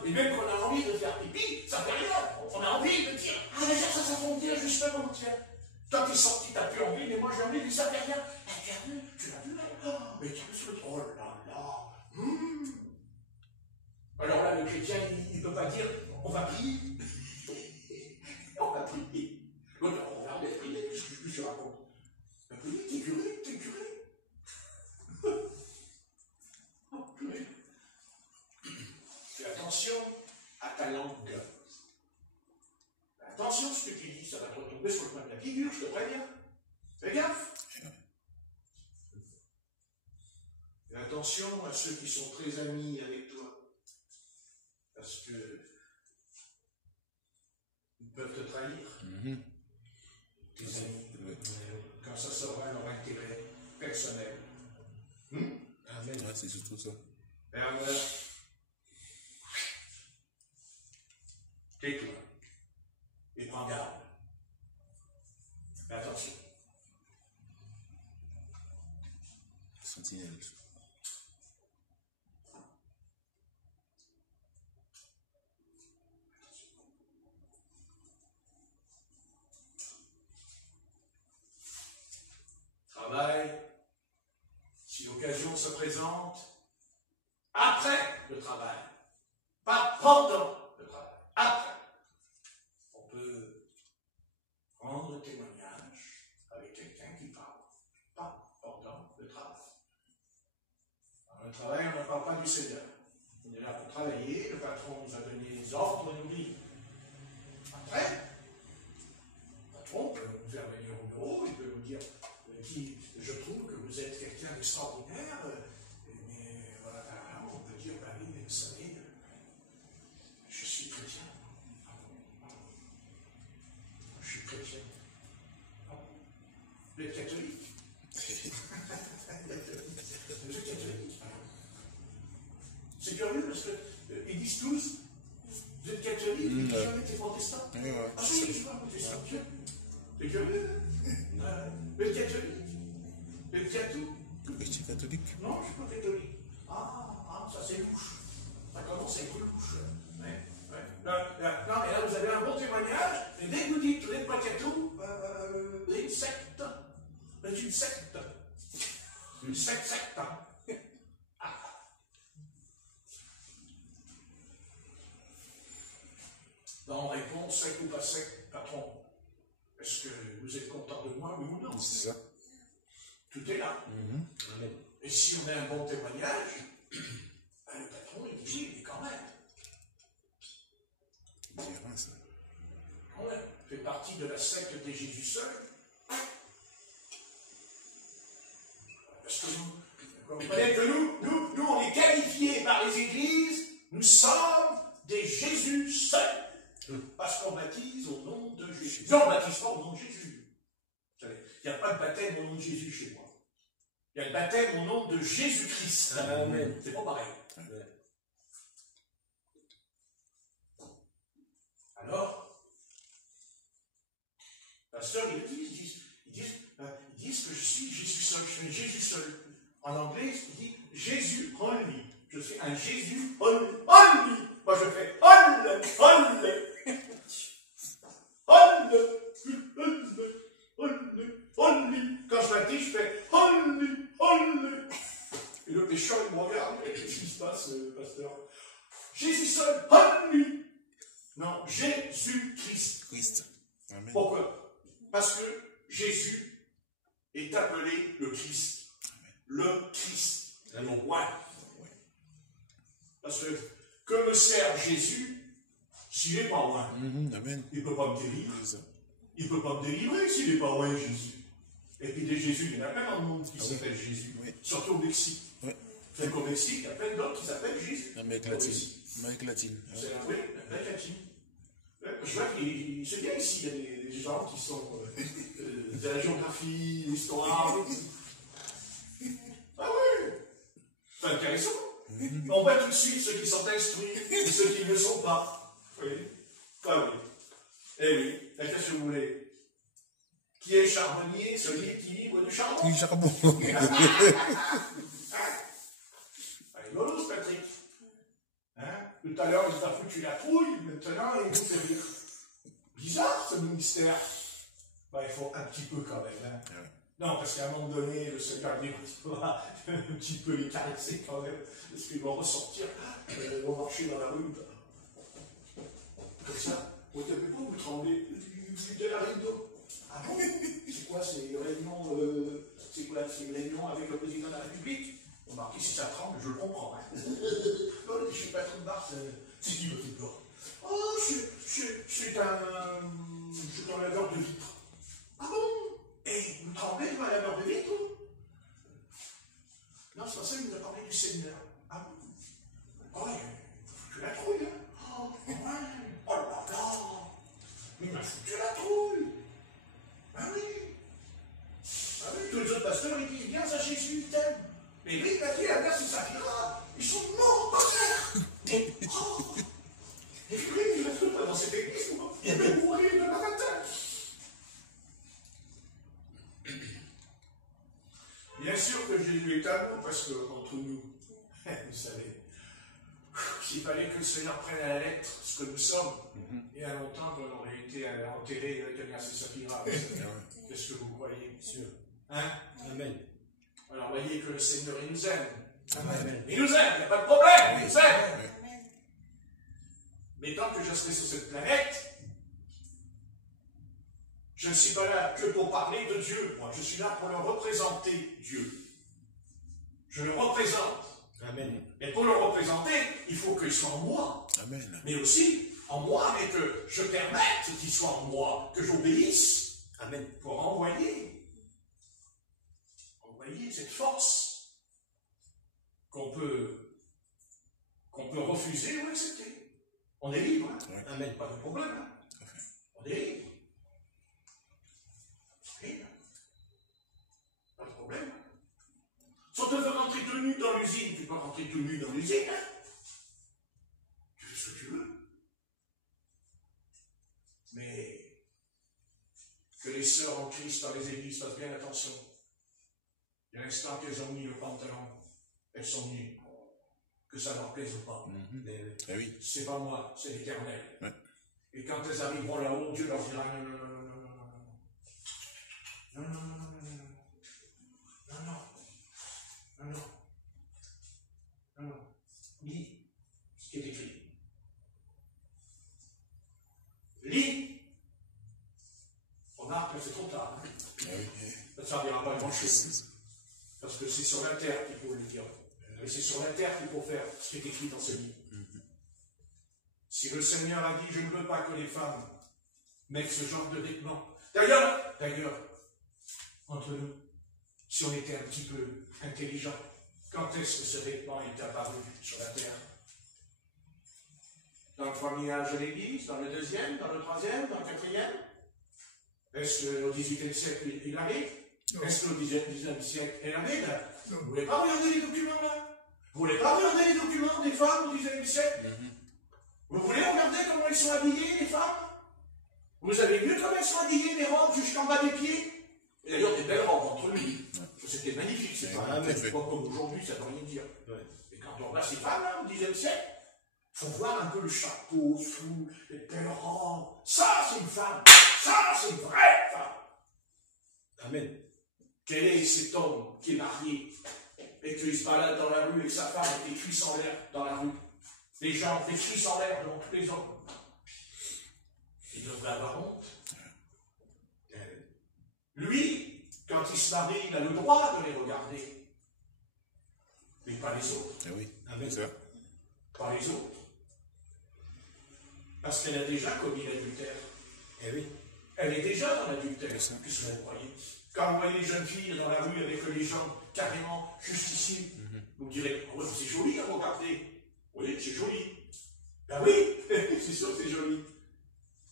Et même quand on a envie de faire pipi, ça fait rien. On a envie de dire ah, mais ça fonctionne justement, tiens. Toi, t'es sorti, t'as plus envie, mais moi j'ai envie, mais ça fait rien. Tu l'as vu, là? Mais tu peux se dire oh là là. Alors là, le chrétien, il ne peut pas dire on va prier. On va prier. Donc, on va prier, qu'est-ce que je raconte? On va prier, t'es curé. Fais attention à ta langue. Attention à ce que tu dis, ça va te retomber sur le coin de la figure, je te préviens. Fais gaffe. Fais attention à ceux qui sont très amis avec toi. Parce que ils peuvent te trahir. Tes amis. Quand ça sera leur intérêt personnel. Amen. Ouais, c'est surtout ça. Tais-toi. Et prends garde. Mais attention. Sentinelle. Travail. Si l'occasion se présente, après le travail. Pas pendant le travail. Après. On peut rendre témoignage avec quelqu'un qui parle. Pas pendant le travail. Dans le travail, on ne parle pas du Seigneur. On est là pour travailler. Le patron nous a donné des ordres, nous dit. Après, le patron peut nous faire venir au bureau, il peut nous dire je trouve que vous êtes quelqu'un d'extraordinaire. Mais voilà, on peut dire, bah oui, mais vous savez, je suis chrétien. Je suis chrétien. Vous êtes catholique? Vous êtes catholique? C'est curieux parce qu'ils disent tous, vous êtes catholique, mais vous n'avez jamais été protestant. Ah oui, je suis pas protestant. C'est curieux. Vous êtes catholique? Vous êtes catholique? Non, je ne suis pas catholique. Ah, ça c'est louche. Ça commence à être louche. Ouais. Non, mais là vous avez un bon témoignage, et dès que vous dites vous n'êtes pas catho, vous êtes une secte. Vous êtes une secte. Une secte. En réponse, sec ou pas sec, patron, est-ce que vous êtes content de moi, oui ou non? C'est ça. Tout est là. Et si on a un bon témoignage, le patron, il dit oui, mais quand même. Il dit rien, ça. Quand même. Fait partie de la secte des Jésus seuls. Parce que vous comprenez que nous, on est qualifiés par les églises, nous sommes des Jésus Parce qu'on baptise au nom de Jésus. Non, on ne baptise pas au nom de Jésus. Vous savez, il n'y a pas de baptême au nom de Jésus chez moi. Il y a le baptême au nom de Jésus-Christ. Amen. C'est pas pareil. Alors, pasteur, ils disent que je suis Jésus seul, je suis Jésus seul. En anglais, il dit Jésus only. Je suis un Jésus only. Only. Moi, je fais only, only. Only. Quand je baptise, je fais only, only. Et le pécheur, il me regarde. Qu'est-ce qui se passe, pasteur? Jésus seul, only. Non, Jésus-Christ. Christ. Amen. Pourquoi? Parce que Jésus est appelé le Christ. Le Christ. Le roi. Parce que me sert Jésus s'il n'est pas roi? Amen. Il ne peut pas me délivrer. Il ne peut pas me délivrer s'il n'est pas roi, Jésus. Et puis des Jésus, il y en a plein dans le monde qui s'appellent Jésus. Oui. Surtout au Mexique. Oui. Fait qu'au Mexique, il y a plein d'autres qui s'appellent Jésus. L'Amérique latine. L'Amérique latine. C'est l'Amérique latine. Je vois que c'est bien ici, il y a des gens qui sont de la géographie, l'histoire. Ah oui, c'est intéressant. On voit tout de suite ceux qui sont instruits et ceux qui ne le sont pas. Oui. Ah oui. Eh oui, et qu'est-ce que vous voulez? Qui est charbonnier? Celui qui boit du charbon. Du charbon. Rigolo, ce Patrick. Hein? Tout à l'heure, il t'a foutu la trouille, maintenant, il nous fait rire. Bizarre, ce ministère. Ben, il faut un petit peu quand même. Hein? Ouais. Non, parce qu'à un moment donné, le Seigneur dit un petit peu les caresser quand même, parce qu'ils vont ressortir, ils vont marcher dans la rue. Comme ça, vous ne devez pas vous trembler. Vous êtes à la rideau. Ah bon? C'est quoi? C'est une réunion, c'est quoi? C'est une réunion avec le président de la République? Remarquez, si ça tremble, je le comprends. Hein. Non, je ne suis pas trop de Mars. C'est qui me fait peur? Oh, c'est un laveur de vitres. Ah bon? Et vous tremblez, vous, un laveur de vitres? Non, c'est pas ça, il nous a parlé du Seigneur. Ah bon? Oh, il m'a foutu la trouille. Hein. Oh, ouais. Oh là là. Il m'a foutu la trouille. Ah oui. Ah oui, tous les autres pasteurs, ils disent bien ça, Jésus, il t'aime. Mais lui, il a dit, la mère, c'est Saphira. Ils sont morts, tonnerre. Oh. Et puis, il reste pas dans cette église, moi. Il va mourir demain matin. Bien sûr que Jésus est à nous, parce que, entre nous, vous savez, s'il fallait que le Seigneur prenne à la lettre ce que nous sommes, et à longtemps, on aurait été enterrés avec Agnès et Saphira. Qu'est-ce que vous croyez? Sûr. Hein? Amen. Alors, voyez que le Seigneur, il nous aime. Amen. Il nous aime, il n'y a pas de problème, il nous aime. Amen. Mais tant que je serai sur cette planète, je ne suis pas là que pour parler de Dieu. Moi, je suis là pour le représenter, Dieu. Je le représente. Amen. Et pour le représenter, il faut qu'il soit en moi. Amen. Mais aussi en moi, mais que je permette qu'il soit en moi, que j'obéisse. Amen. Pour envoyer cette force qu'on peut refuser ou accepter. On est libre. Hein? Ouais. Amen. Pas de problème. Hein? On est libre. Pas de problème. Si on te fait rentrer tout nu dans l'usine, tu peux rentrer tout nu dans l'usine. Hein? Tu fais ce que tu veux. Mais que les sœurs en Christ dans les églises fassent bien attention. Et à l'instant qu'elles ont mis le pantalon, elles sont nues. Que ça leur plaise ou pas. Ah oui. C'est pas moi, c'est l'Éternel. Ouais. Et quand elles arriveront là-haut, Dieu leur dira non, non, non, non, non, non, non, non, non, non, non, non, non, non, non, lis ce qui est écrit. Lis. Remarque, c'est trop tard. Hein? Ah oui. Ça ne servira pas à grand-chose. Parce que c'est sur la terre qu'il faut le dire. Et c'est sur la terre qu'il faut faire ce qui est écrit dans ce livre. Si le Seigneur a dit, je ne veux pas que les femmes mettent ce genre de vêtements. D'ailleurs, entre nous, si on était un petit peu intelligent, quand est-ce que ce vêtement est apparu sur la terre? Dans le premier âge de l'Église, dans le deuxième, dans le troisième, dans le quatrième? Est-ce qu'au XVIIIe siècle, il arrive? Est-ce qu'au XIXe siècle, elle arrive? Vous ne voulez pas regarder les documents là? Vous ne voulez pas regarder les documents des femmes au XIXe siècle? Vous voulez regarder comment elles sont habillées, les femmes? Vous avez vu comment elles sont habillées, les robes jusqu'en bas des pieds? Et d'ailleurs, des belles robes entre lui. C'était magnifique, ces femmes. Pas comme aujourd'hui, ça ne veut rien dire. Et quand on voit ces femmes là, au XIXe siècle, il faut voir un peu le chapeau sous, les belles robes. Ça, c'est une femme. Ça, c'est une vraie femme. Amen. Quel est cet homme qui est marié et qui se balade dans la rue avec sa femme avec des cuisses en l'air dans la rue? Les gens, des cuisses en l'air devant tous les hommes. Il devrait avoir honte. Lui, quand il se marie, il a le droit de les regarder. Mais pas les autres. Eh oui, Amen. c'est ça. Pas les autres. Parce qu'elle a déjà commis l'adultère. Eh oui. Elle est déjà dans l'adultère. C'est ça. Qu'est-ce que vous croyez? Quand vous voyez les jeunes filles dans la rue avec les jambes carrément juste ici, vous me direz, oh, c'est joli à regarder. Oui, c'est joli. Ben oui, c'est sûr que c'est joli.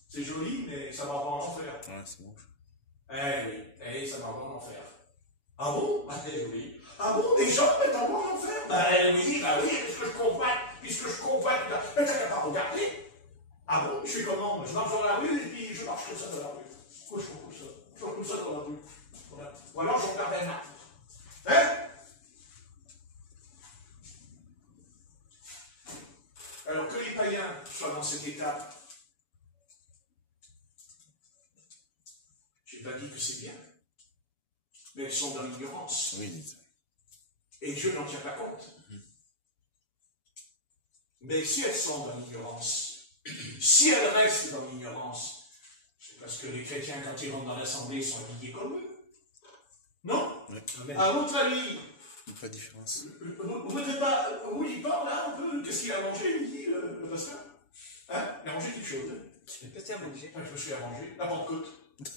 C'est joli, mais ça va pas en enfer. Ouais, c'est moche. Eh oui, ça va pas en enfer. Ah bon? Eh oui. Ah bon, des gens mettent en enfer? Ben oui, puisque je convoite, mais t'as qu'à pas regarder. Ah bon, je fais comment? Je marche dans la rue et puis je marche comme ça dans la rue. Pourquoi je fais comme ça? Je fais comme ça dans la rue. Voilà. Ou alors je regarde un arbre. Hein? Alors que les païens soient dans cet état, je n'ai pas dit que c'est bien, mais elles sont dans l'ignorance. Oui, dis ça. Et Dieu n'en tient pas compte. Mais si elles sont dans l'ignorance, si elles restent dans l'ignorance, c'est parce que les chrétiens, quand ils rentrent dans l'assemblée, sont habillés comme eux. Non? Ouais. Amen. À votre avis, Pas de différence. vous ne faites pas. Oui, il parle là un peu. Qu'est-ce qu'il a mangé, il dit, le pasteur? Hein? Il a mangé quelque chose. Qu'est-ce que tu as mangé? Je me suis arrangé. La Pentecôte.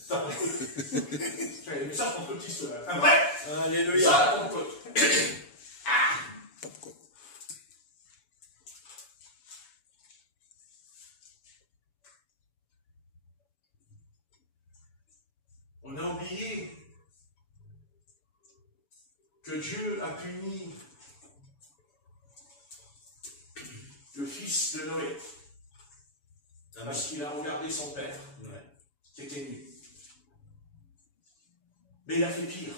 La Pentecôte. J'avais mis ça pour le petit soeur. Enfin bref! Alléluia. Ça, la Pentecôte. Pas de quoi. On a oublié que Dieu a puni le fils de Noé parce qu'il a regardé son père qui était nu. Mais il a fait pire.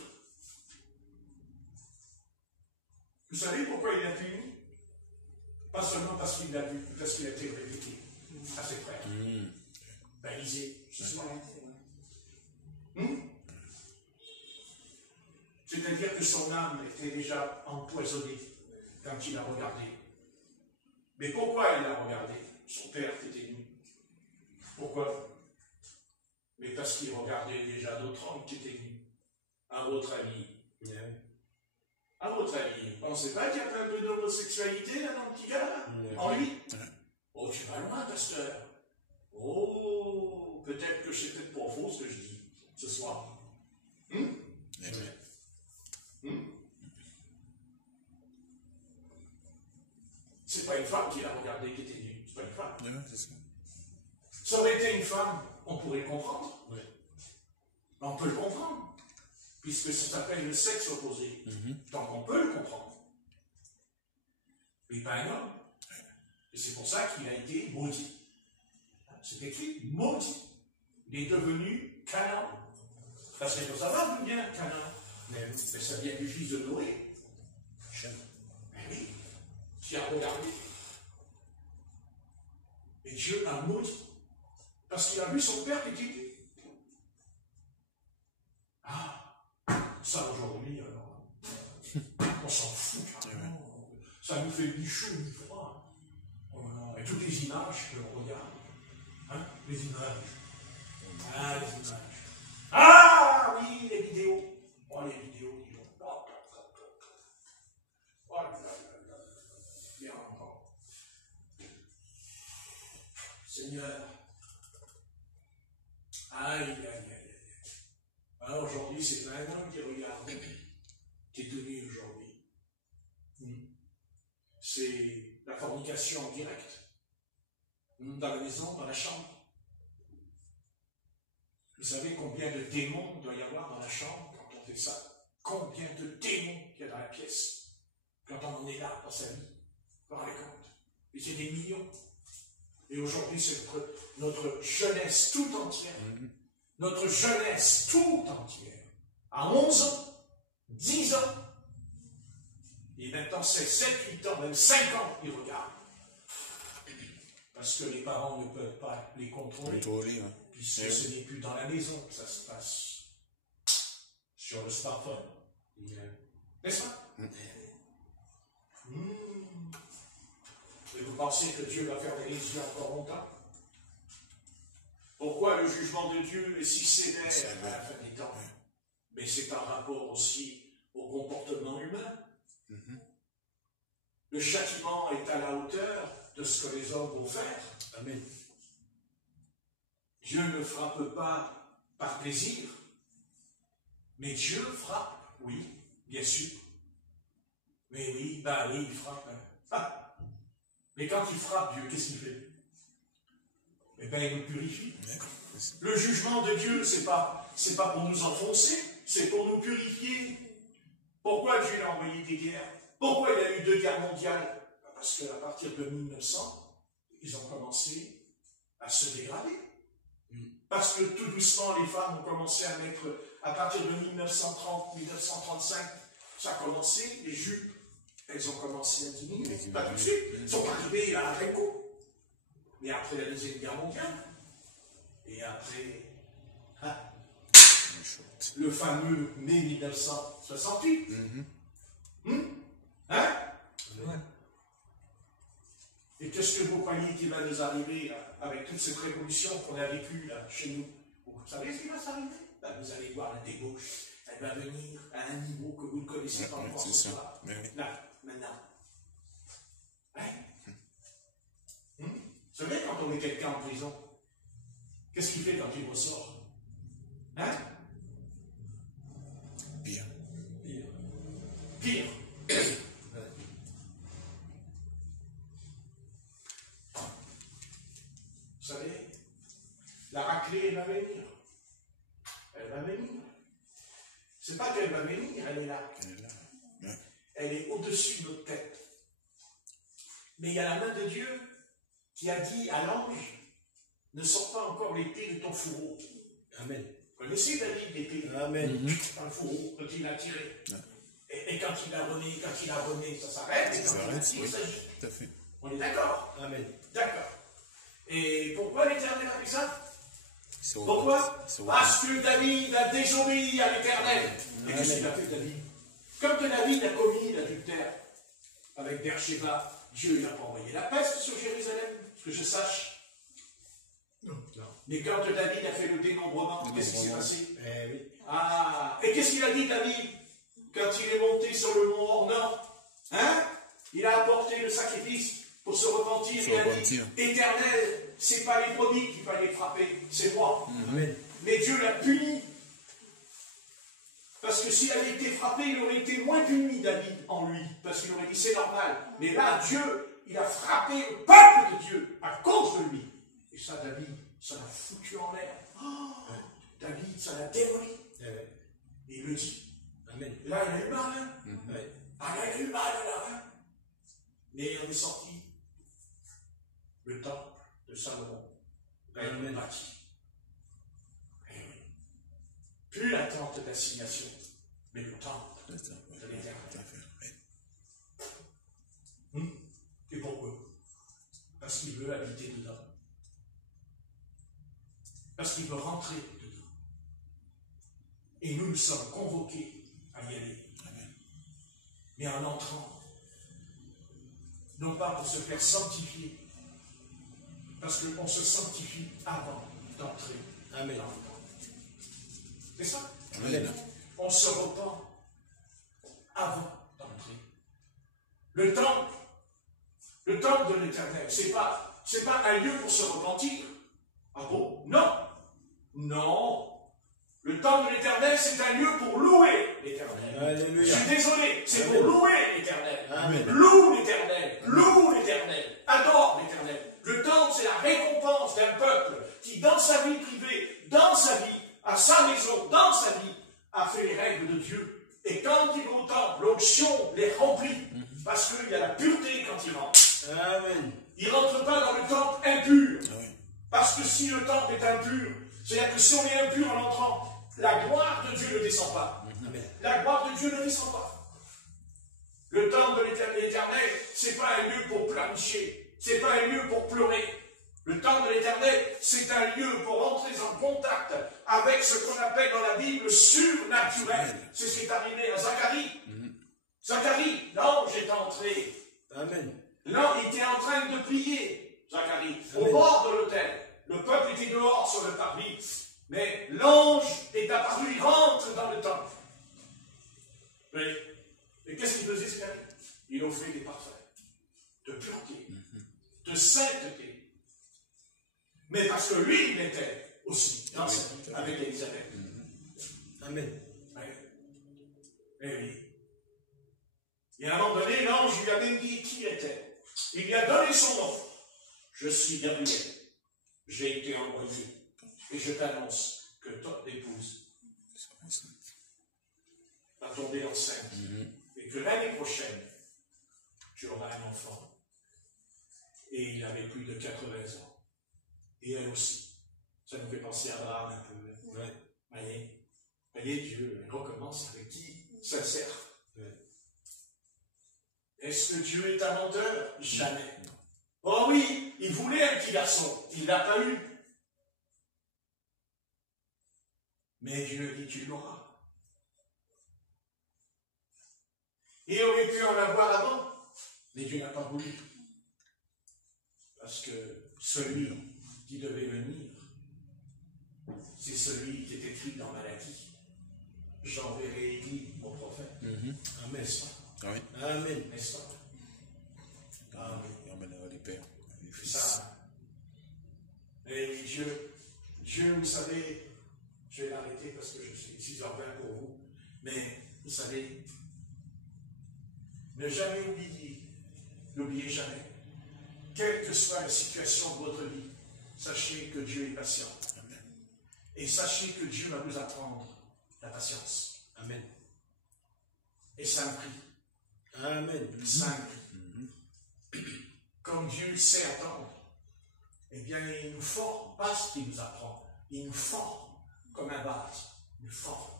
Vous savez pourquoi il a puni? Pas seulement parce qu'il l'a vu, parce qu'il a été répété à ses frères. Balisé, ce soir. C'est-à-dire que son âme était déjà empoisonnée quand il a regardé. Mais pourquoi il a regardé son père qui était nu? Pourquoi? Mais parce qu'il regardait déjà d'autres hommes qui étaient nus. À votre avis? À votre avis, vous ne pensez pas qu'il y a un peu d'homosexualité là dans le petit gars là? En lui? Oh, tu vas loin, pasteur. Oh, peut-être que c'est peut-être pas faux ce que je dis ce soir. C'est pas une femme qui l'a regardé qui était nue. C'est pas une femme. Ouais, c'est ça. Ça aurait été une femme, on pourrait le comprendre. On peut le comprendre. Puisque ça s'appelle le sexe opposé. Donc on peut le comprendre. Mais pas un homme. Et c'est pour ça qu'il a été maudit. C'est écrit maudit. Il est devenu Canaan. Parce que ça va d'où vient Canaan? Mais ça vient du fils de Noé. Mais oui, qui a regardé. Et Dieu a maudit. Parce qu'il a vu son père qui était nu. Ah, ça aujourd'hui, alors, on s'en fout carrément. Ça nous fait ni chaud ni froid. Et toutes les images que l'on regarde. Hein? Les images. Ah, les images. Ah oui, les vidéos. Oh, les vidéos, dis donc. Oh là là là là. Bien encore. Seigneur. Aïe, aïe, aïe, aïe. Alors aujourd'hui, c'est un homme qui regarde, qui est tenu aujourd'hui. C'est la fornication directe. Dans la maison, dans la chambre. Vous savez combien de démons il doit y avoir dans la chambre quand on fait ça? Combien de démons il y a dans la pièce quand on en est là dans sa vie? Vous vous rendez compte? Et c'est des millions. Et aujourd'hui, c'est notre jeunesse tout entière. Notre jeunesse tout entière. À 11 ans, 10 ans. Et maintenant, c'est 7, 8 ans, même 5 ans qu'ils regardent. Parce que les parents ne peuvent pas les contrôler. Puisque ce n'est plus dans la maison que ça se passe. Sur le smartphone. N'est-ce pas? Et vous pensez que Dieu va fermer les yeux encore longtemps? Pourquoi le jugement de Dieu est si sévère à la fin des temps? Mais c'est par rapport aussi au comportement humain. Le châtiment est à la hauteur de ce que les hommes vont faire. Amen. Dieu ne frappe pas par plaisir, mais Dieu frappe, oui, bien sûr. Mais oui, oui, il frappe. Ah. Mais quand il frappe Dieu, qu'est-ce qu'il fait? Eh bien, il nous purifie. Le jugement de Dieu, c'est pas pour nous enfoncer, c'est pour nous purifier. Pourquoi Dieu a envoyé des guerres? Pourquoi il y a eu 2 guerres mondiales? Parce qu'à partir de 1900, ils ont commencé à se dégrader. Parce que tout doucement, les femmes ont commencé à mettre, à partir de 1930, 1935, ça a commencé, les jupes, elles ont commencé à diminuer. Pas tout de suite, ils sont arrivés à un vrai coup. Mais après la Deuxième Guerre mondiale, et après le fameux mai 1968. Hein? Et qu'est-ce que vous croyez qui va nous arriver avec toute cette révolution qu'on a vécue là, chez nous? Vous savez ce qui va s'arriver? Vous allez voir la débauche. Elle va venir à un niveau que vous ne connaissez pas encore ce soir. Là, maintenant. Vous savez, quand on met quelqu'un en prison, qu'est-ce qu'il fait quand il ressort? Hein? Pire. Pire. Vous savez, la raclée, elle va venir. Elle va venir. C'est pas qu'elle va venir, elle est là. Elle est au-dessus de notre tête. Mais il y a la main de Dieu qui a dit à l'ange, ne sors pas encore l'épée de ton fourreau. Amen. Vous connaissez David, l'épée? Amen. Dans le fourreau, quand il a tiré. Et quand il a remis, ça s'arrête. Et quand il a tiré, ça gît. Tout à fait. On est d'accord? Amen. D'accord. Et pourquoi l'Éternel a fait ça? C'est Pourquoi? Parce que David a désobéi à l'Éternel. Et qu'est-ce qu'il a fait, David? Quand David a commis l'adultère avec Beersheba, Dieu n'a pas envoyé la peste sur Jérusalem, que je sache. Non. Mais quand David a fait le dénombrement, qu'est-ce qui s'est passé? Oui. Ah, et qu'est-ce qu'il a dit, David, quand il est monté sur le mont Ornan? Hein? Il a apporté le sacrifice pour se repentir. Il a dit, Éternel, c'est pas les brebis qu'il fallait frapper, c'est moi. Amen. Mais Dieu l'a puni. Parce que s'il avait été frappé, il aurait été moins puni, David, en lui. Parce qu'il aurait dit, c'est normal. Mais là, Dieu, il a frappé le peuple de Dieu à cause de lui. Et ça, David, ça l'a foutu en l'air. David, ça l'a démoli. Et il le dit. Amen. Là, il a eu mal, hein? Ouais. Ah, là, il a eu mal, là, hein? Mais on est sorti. Le temple de Salomon va être bâti. Eh oui. Plus la tente d'assignation, mais le temple de l'Éternel. Et pourquoi? Parce qu'il veut habiter dedans. Parce qu'il veut rentrer dedans. Et nous sommes convoqués à y aller. Mais en entrant, non pas pour se faire sanctifier, parce qu'on se sanctifie avant d'entrer. Amen. C'est ça? Amen. On se repent avant d'entrer. Le temple de l'Éternel, c'est pas un lieu pour se repentir. Ah bon? Non. Non. Le temple de l'Éternel, c'est un lieu pour louer l'Éternel. Alléluia. Je suis désolé, c'est pour louer l'Éternel. Amen. Loue l'Éternel. Loue l'Éternel. Adore l'Éternel. Le temple, c'est la récompense d'un peuple qui, dans sa vie privée, dans sa vie, à sa maison, dans sa vie, a fait les règles de Dieu. Et quand il va au temple, l'onction les remplit. Parce qu'il y a la pureté quand il rentre. Amen. Il ne rentre pas dans le temple impur. Ah oui. Parce que si le temple est impur, c'est-à-dire que si on est impur en entrant, la gloire de Dieu ne descend pas. Amen. La gloire de Dieu ne descend pas. Le temple de l'Éternel, ce n'est pas un lieu pour pleurnicher. Ce n'est pas un lieu pour pleurer. Le temple de l'Éternel, c'est un lieu pour entrer en contact avec ce qu'on appelle dans la Bible surnaturel. C'est ce qui est arrivé à Zacharie. Zacharie, l'ange est entré. Amen. L'ange était en train de prier, Zacharie, au Amen. bord de l'autel. Le peuple était dehors sur le parvis. Mais l'ange est apparu, il rentre dans le temple. Oui. Et qu'est-ce qu'il faisait, Zacharie? Il offrait des parfums de pureté, de sainteté. Mais parce que lui, il était aussi dans sa vie avec Élisabeth. Amen. Oui. Eh oui. Et à un moment donné, l'ange lui a même dit qui il était. Il lui a donné son nom. Je suis Gabriel. J'ai été envoyé. Et je t'annonce que ton épouse va tomber enceinte. Et que l'année prochaine, tu auras un enfant. Et il avait plus de 80 ans. Et elle aussi. Ça nous fait penser à Abraham un peu. Ouais. Voyez, Dieu recommence avec qui? Sincère. Est-ce que Dieu est un menteur? Jamais. Oh oui, il voulait un petit garçon. Il ne l'a pas eu. Mais Dieu dit, tu l'auras. Il aurait pu en avoir avant, mais Dieu n'a pas voulu. Parce que celui qui devait venir, c'est celui qui est écrit dans Malachie. J'enverrai Élie, mon prophète. Amen. N'est-ce pas? Ah oui. Amen. N'est-ce pas? Ah oui. Il emmènera les pères. Les C'est fils. ça. Et Dieu, vous savez, je vais l'arrêter parce que je suis 6h20 pour vous, mais vous savez, ne jamais oublier, n'oubliez jamais, quelle que soit la situation de votre vie, sachez que Dieu est patient. Amen. Et sachez que Dieu va vous apprendre la patience. Amen. Et ça a un prix. Amen. Ça a un prix. Comme Dieu sait attendre, eh bien, il nous forme, pas ce qu'il nous apprend, il nous forme comme un vase, il nous forme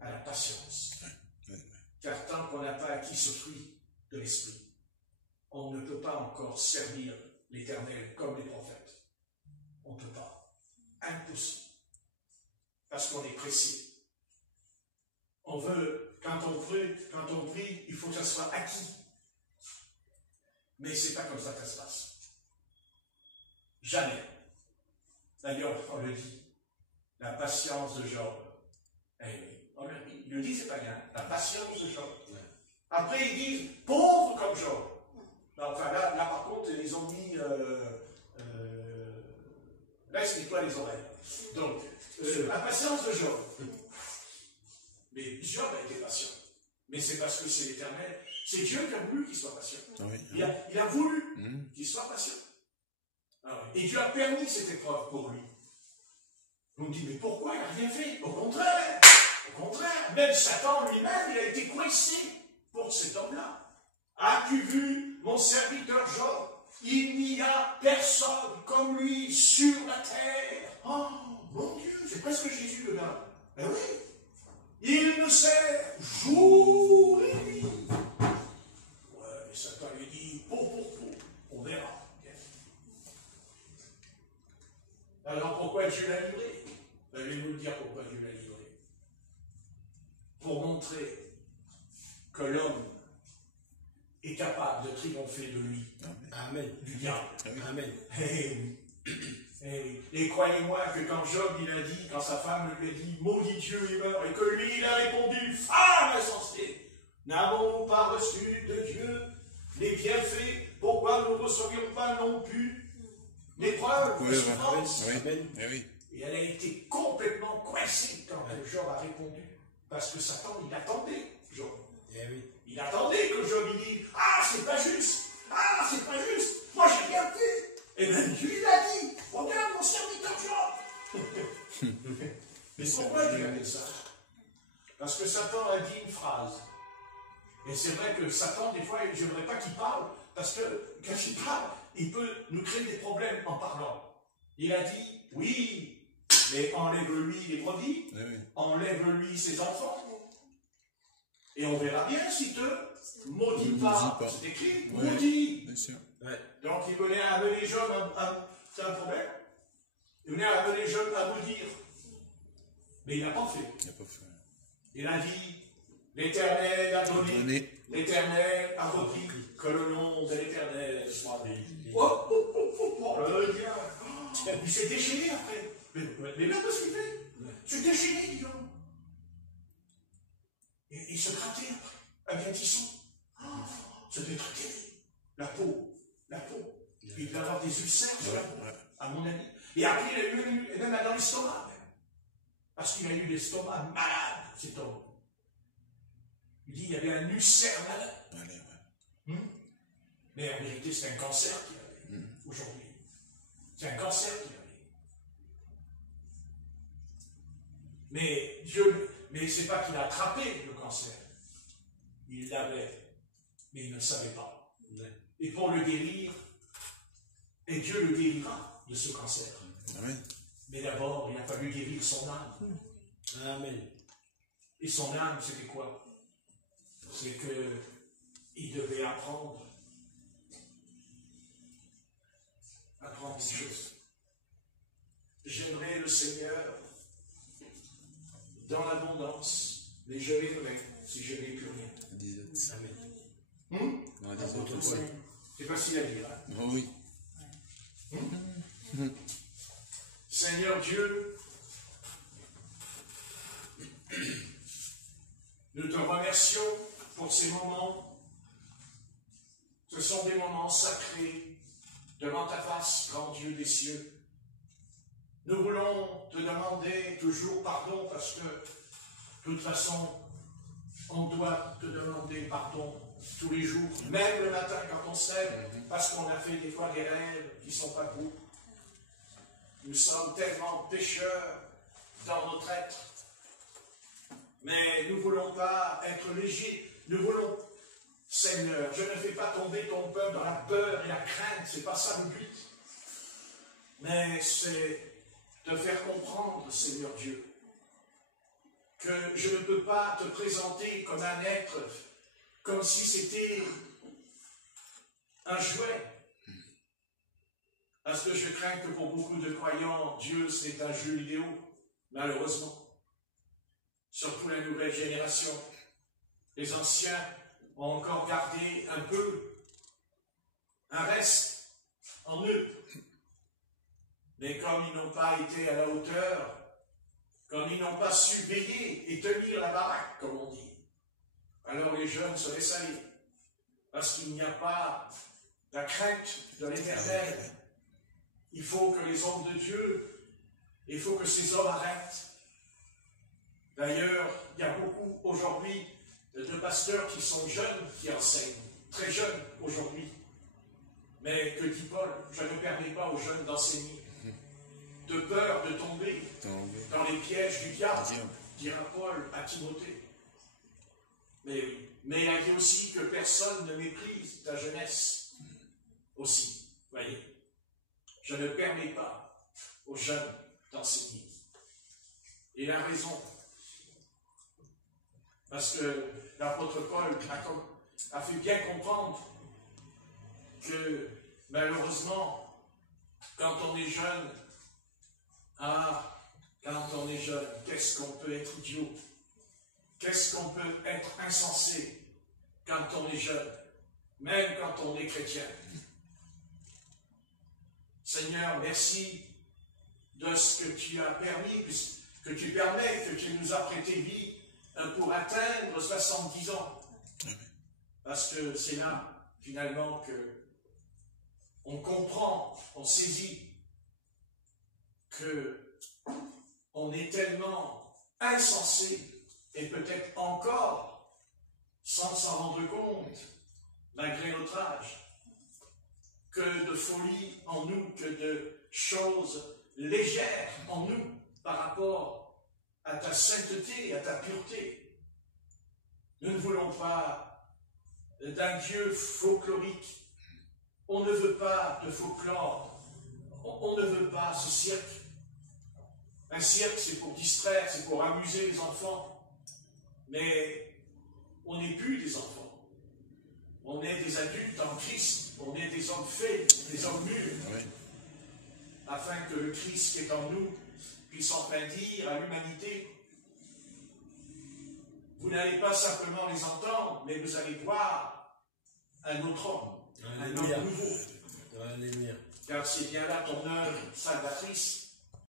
à la patience. Car tant qu'on n'a pas acquis ce fruit de l'esprit, on ne peut pas encore servir l'Éternel comme les prophètes. On ne peut pas. Impossible. Parce qu'on est pressé. On veut, quand on prie, il faut que ça soit acquis. Mais ce n'est pas comme ça que ça se passe. Jamais. D'ailleurs, on le dit, la patience de Job. Eh oui, il le dit, c'est pas bien. La patience de Job. Après, ils disent, pauvre comme Job. Enfin, là, par contre, ils ont mis... là, ils se nettoient les oreilles. Donc, la patience de Job. Mais Job a été patient. Mais c'est parce que c'est l'Éternel. C'est Dieu qui a voulu qu'il soit patient. Ah oui. Il a voulu qu'il soit patient. Ah oui. Et Dieu a permis cette épreuve pour lui. On me dit, mais pourquoi il n'a rien fait? Au contraire. Au contraire. Même Satan lui-même, il a été coincé pour cet homme-là. As-tu vu mon serviteur Job? Il n'y a personne comme lui sur la terre. Oh, mon Dieu, c'est presque Jésus le gars. Ben oui. Il ne sert jour et nuit. Ouais, mais Satan lui dit, pour. On verra. Alors pourquoi Dieu l'a livré? Ben, je vais vous le dire pourquoi Dieu l'a livré. Pour montrer que l'homme est capable de triompher de lui. Amen. Du diable. Amen. Eh oui. Eh oui. Et croyez-moi que quand Job, il a dit, quand sa femme lui a dit, maudit Dieu et meurt, et que lui, il a répondu, femme insensée, n'avons-nous pas reçu de Dieu les bienfaits? Pourquoi nous ne recevrions pas non plus l'épreuve, Oui, la souffrance? oui. Amen. Eh oui. Et elle a été complètement coincée quand Job a répondu. Parce que Satan, il attendait Job. Eh oui. Il attendait que Job il dise, ah, c'est pas juste. Ah, c'est pas juste. Moi, j'ai rien fait. Et bien, Dieu, il a dit, regarde mon serviteur Job. Mais pourquoi Dieu a fait ça? Parce que Satan a dit une phrase. Et c'est vrai que Satan, des fois, je n'aimerais pas qu'il parle, parce que quand il parle, il peut nous créer des problèmes en parlant. Il a dit, oui, mais enlève-lui les brebis, Oui. enlève-lui ses enfants, et on verra bien s'il te maudit pas. C'est écrit, Ouais, maudit. bien sûr. Ouais. Donc il venait à amener Job c'est un problème. Il venait à amener Job à maudire. Mais il n'a pas fait. Il n'a pas fait. Il a dit, l'Éternel a donné, Donné. l'Éternel a repris, que le nom de l'Éternel soit béni. Oh, le diable. Il s'est déchaîné après. Mais même ce qu'il fait. Il s'est déchaîné, dis donc. Et il se grattait après, avec un tisson. C'était très terrible. La peau. Il devait avoir des ulcères sur la peau, à mon avis. Et après, il a eu, et même dans l'estomac, même. Parce qu'il a eu l'estomac malade, cet homme. Il dit qu'il y avait un ulcère malade. Allez, ouais. Mais en vérité, c'est un cancer qu'il avait aujourd'hui. C'est un cancer qu'il avait. Mais Dieu, mais c'est pas qu'il a attrapé le cancer. Il l'avait, mais il ne savait pas. Et pour le guérir, et Dieu le guérira de ce cancer. Amen. Mais d'abord, il a fallu guérir son âme. Amen. Et son âme, c'était quoi? C'est qu'il devait apprendre des choses. J'aimerais le Seigneur dans l'abondance, mais je vivrai si je n'ai plus rien. Amen. Dans la désordre. C'est facile à dire. Hein? Oh oui. Seigneur Dieu, nous te remercions pour ces moments. Ce sont des moments sacrés devant ta face, grand Dieu des cieux. Nous voulons te demander toujours pardon parce que, de toute façon, on doit te demander pardon tous les jours, même le matin quand on se lève, parce qu'on a fait des fois des rêves qui ne sont pas beaux. Nous sommes tellement pécheurs dans notre être. Mais nous ne voulons pas être légers. Nous voulons, Seigneur, je ne fais pas tomber ton peuple dans la peur et la crainte, ce n'est pas ça le but. Mais c'est de faire comprendre, Seigneur Dieu, que je ne peux pas te présenter comme un être, comme si c'était un jouet. Parce que je crains que pour beaucoup de croyants, Dieu c'est un jeu vidéo, malheureusement. Surtout la nouvelle génération. Les anciens ont encore gardé un peu, un reste en eux. Mais comme ils n'ont pas été à la hauteur, comme ils n'ont pas su veiller et tenir la baraque, comme on dit, alors les jeunes se laissent aller. Parce qu'il n'y a pas la crainte de l'Éternel. Il faut que les hommes de Dieu, il faut que ces hommes arrêtent. D'ailleurs, il y a beaucoup aujourd'hui de pasteurs qui sont jeunes, qui enseignent, très jeunes aujourd'hui. Mais que dit Paul, je ne permets pas aux jeunes d'enseigner, de peur de tomber dans les pièges du diable, dira Paul à Timothée. Mais oui, mais il a dit aussi que personne ne méprise ta jeunesse aussi, voyez. Je ne permets pas aux jeunes d'enseigner. Et il a raison. Parce que l'apôtre Paul a fait bien comprendre que malheureusement, quand on est jeune, qu'est-ce qu'on peut être idiot? Qu'est-ce qu'on peut être insensé quand on est jeune, même quand on est chrétien? Seigneur, merci de ce que tu as permis, que tu permets, que tu nous as prêté vie pour atteindre 70 ans. Parce que c'est là, finalement, que on comprend, on saisit que on est tellement insensé, et peut-être encore, sans s'en rendre compte, malgré notre âge, que de folie en nous, que de choses légères en nous par rapport à ta sainteté, à ta pureté. Nous ne voulons pas d'un Dieu folklorique. On ne veut pas de folklore. On ne veut pas ce cirque. Un cirque, c'est pour distraire, c'est pour amuser les enfants. Mais on n'est plus des enfants. On est des adultes en Christ. On est des hommes faits, des hommes mûrs. Oui. Afin que le Christ qui est en nous puisse enfin dire à l'humanité, vous n'allez pas simplement les entendre, mais vous allez voir un autre homme, un homme nouveau. Car c'est bien là ton œuvre salvatrice.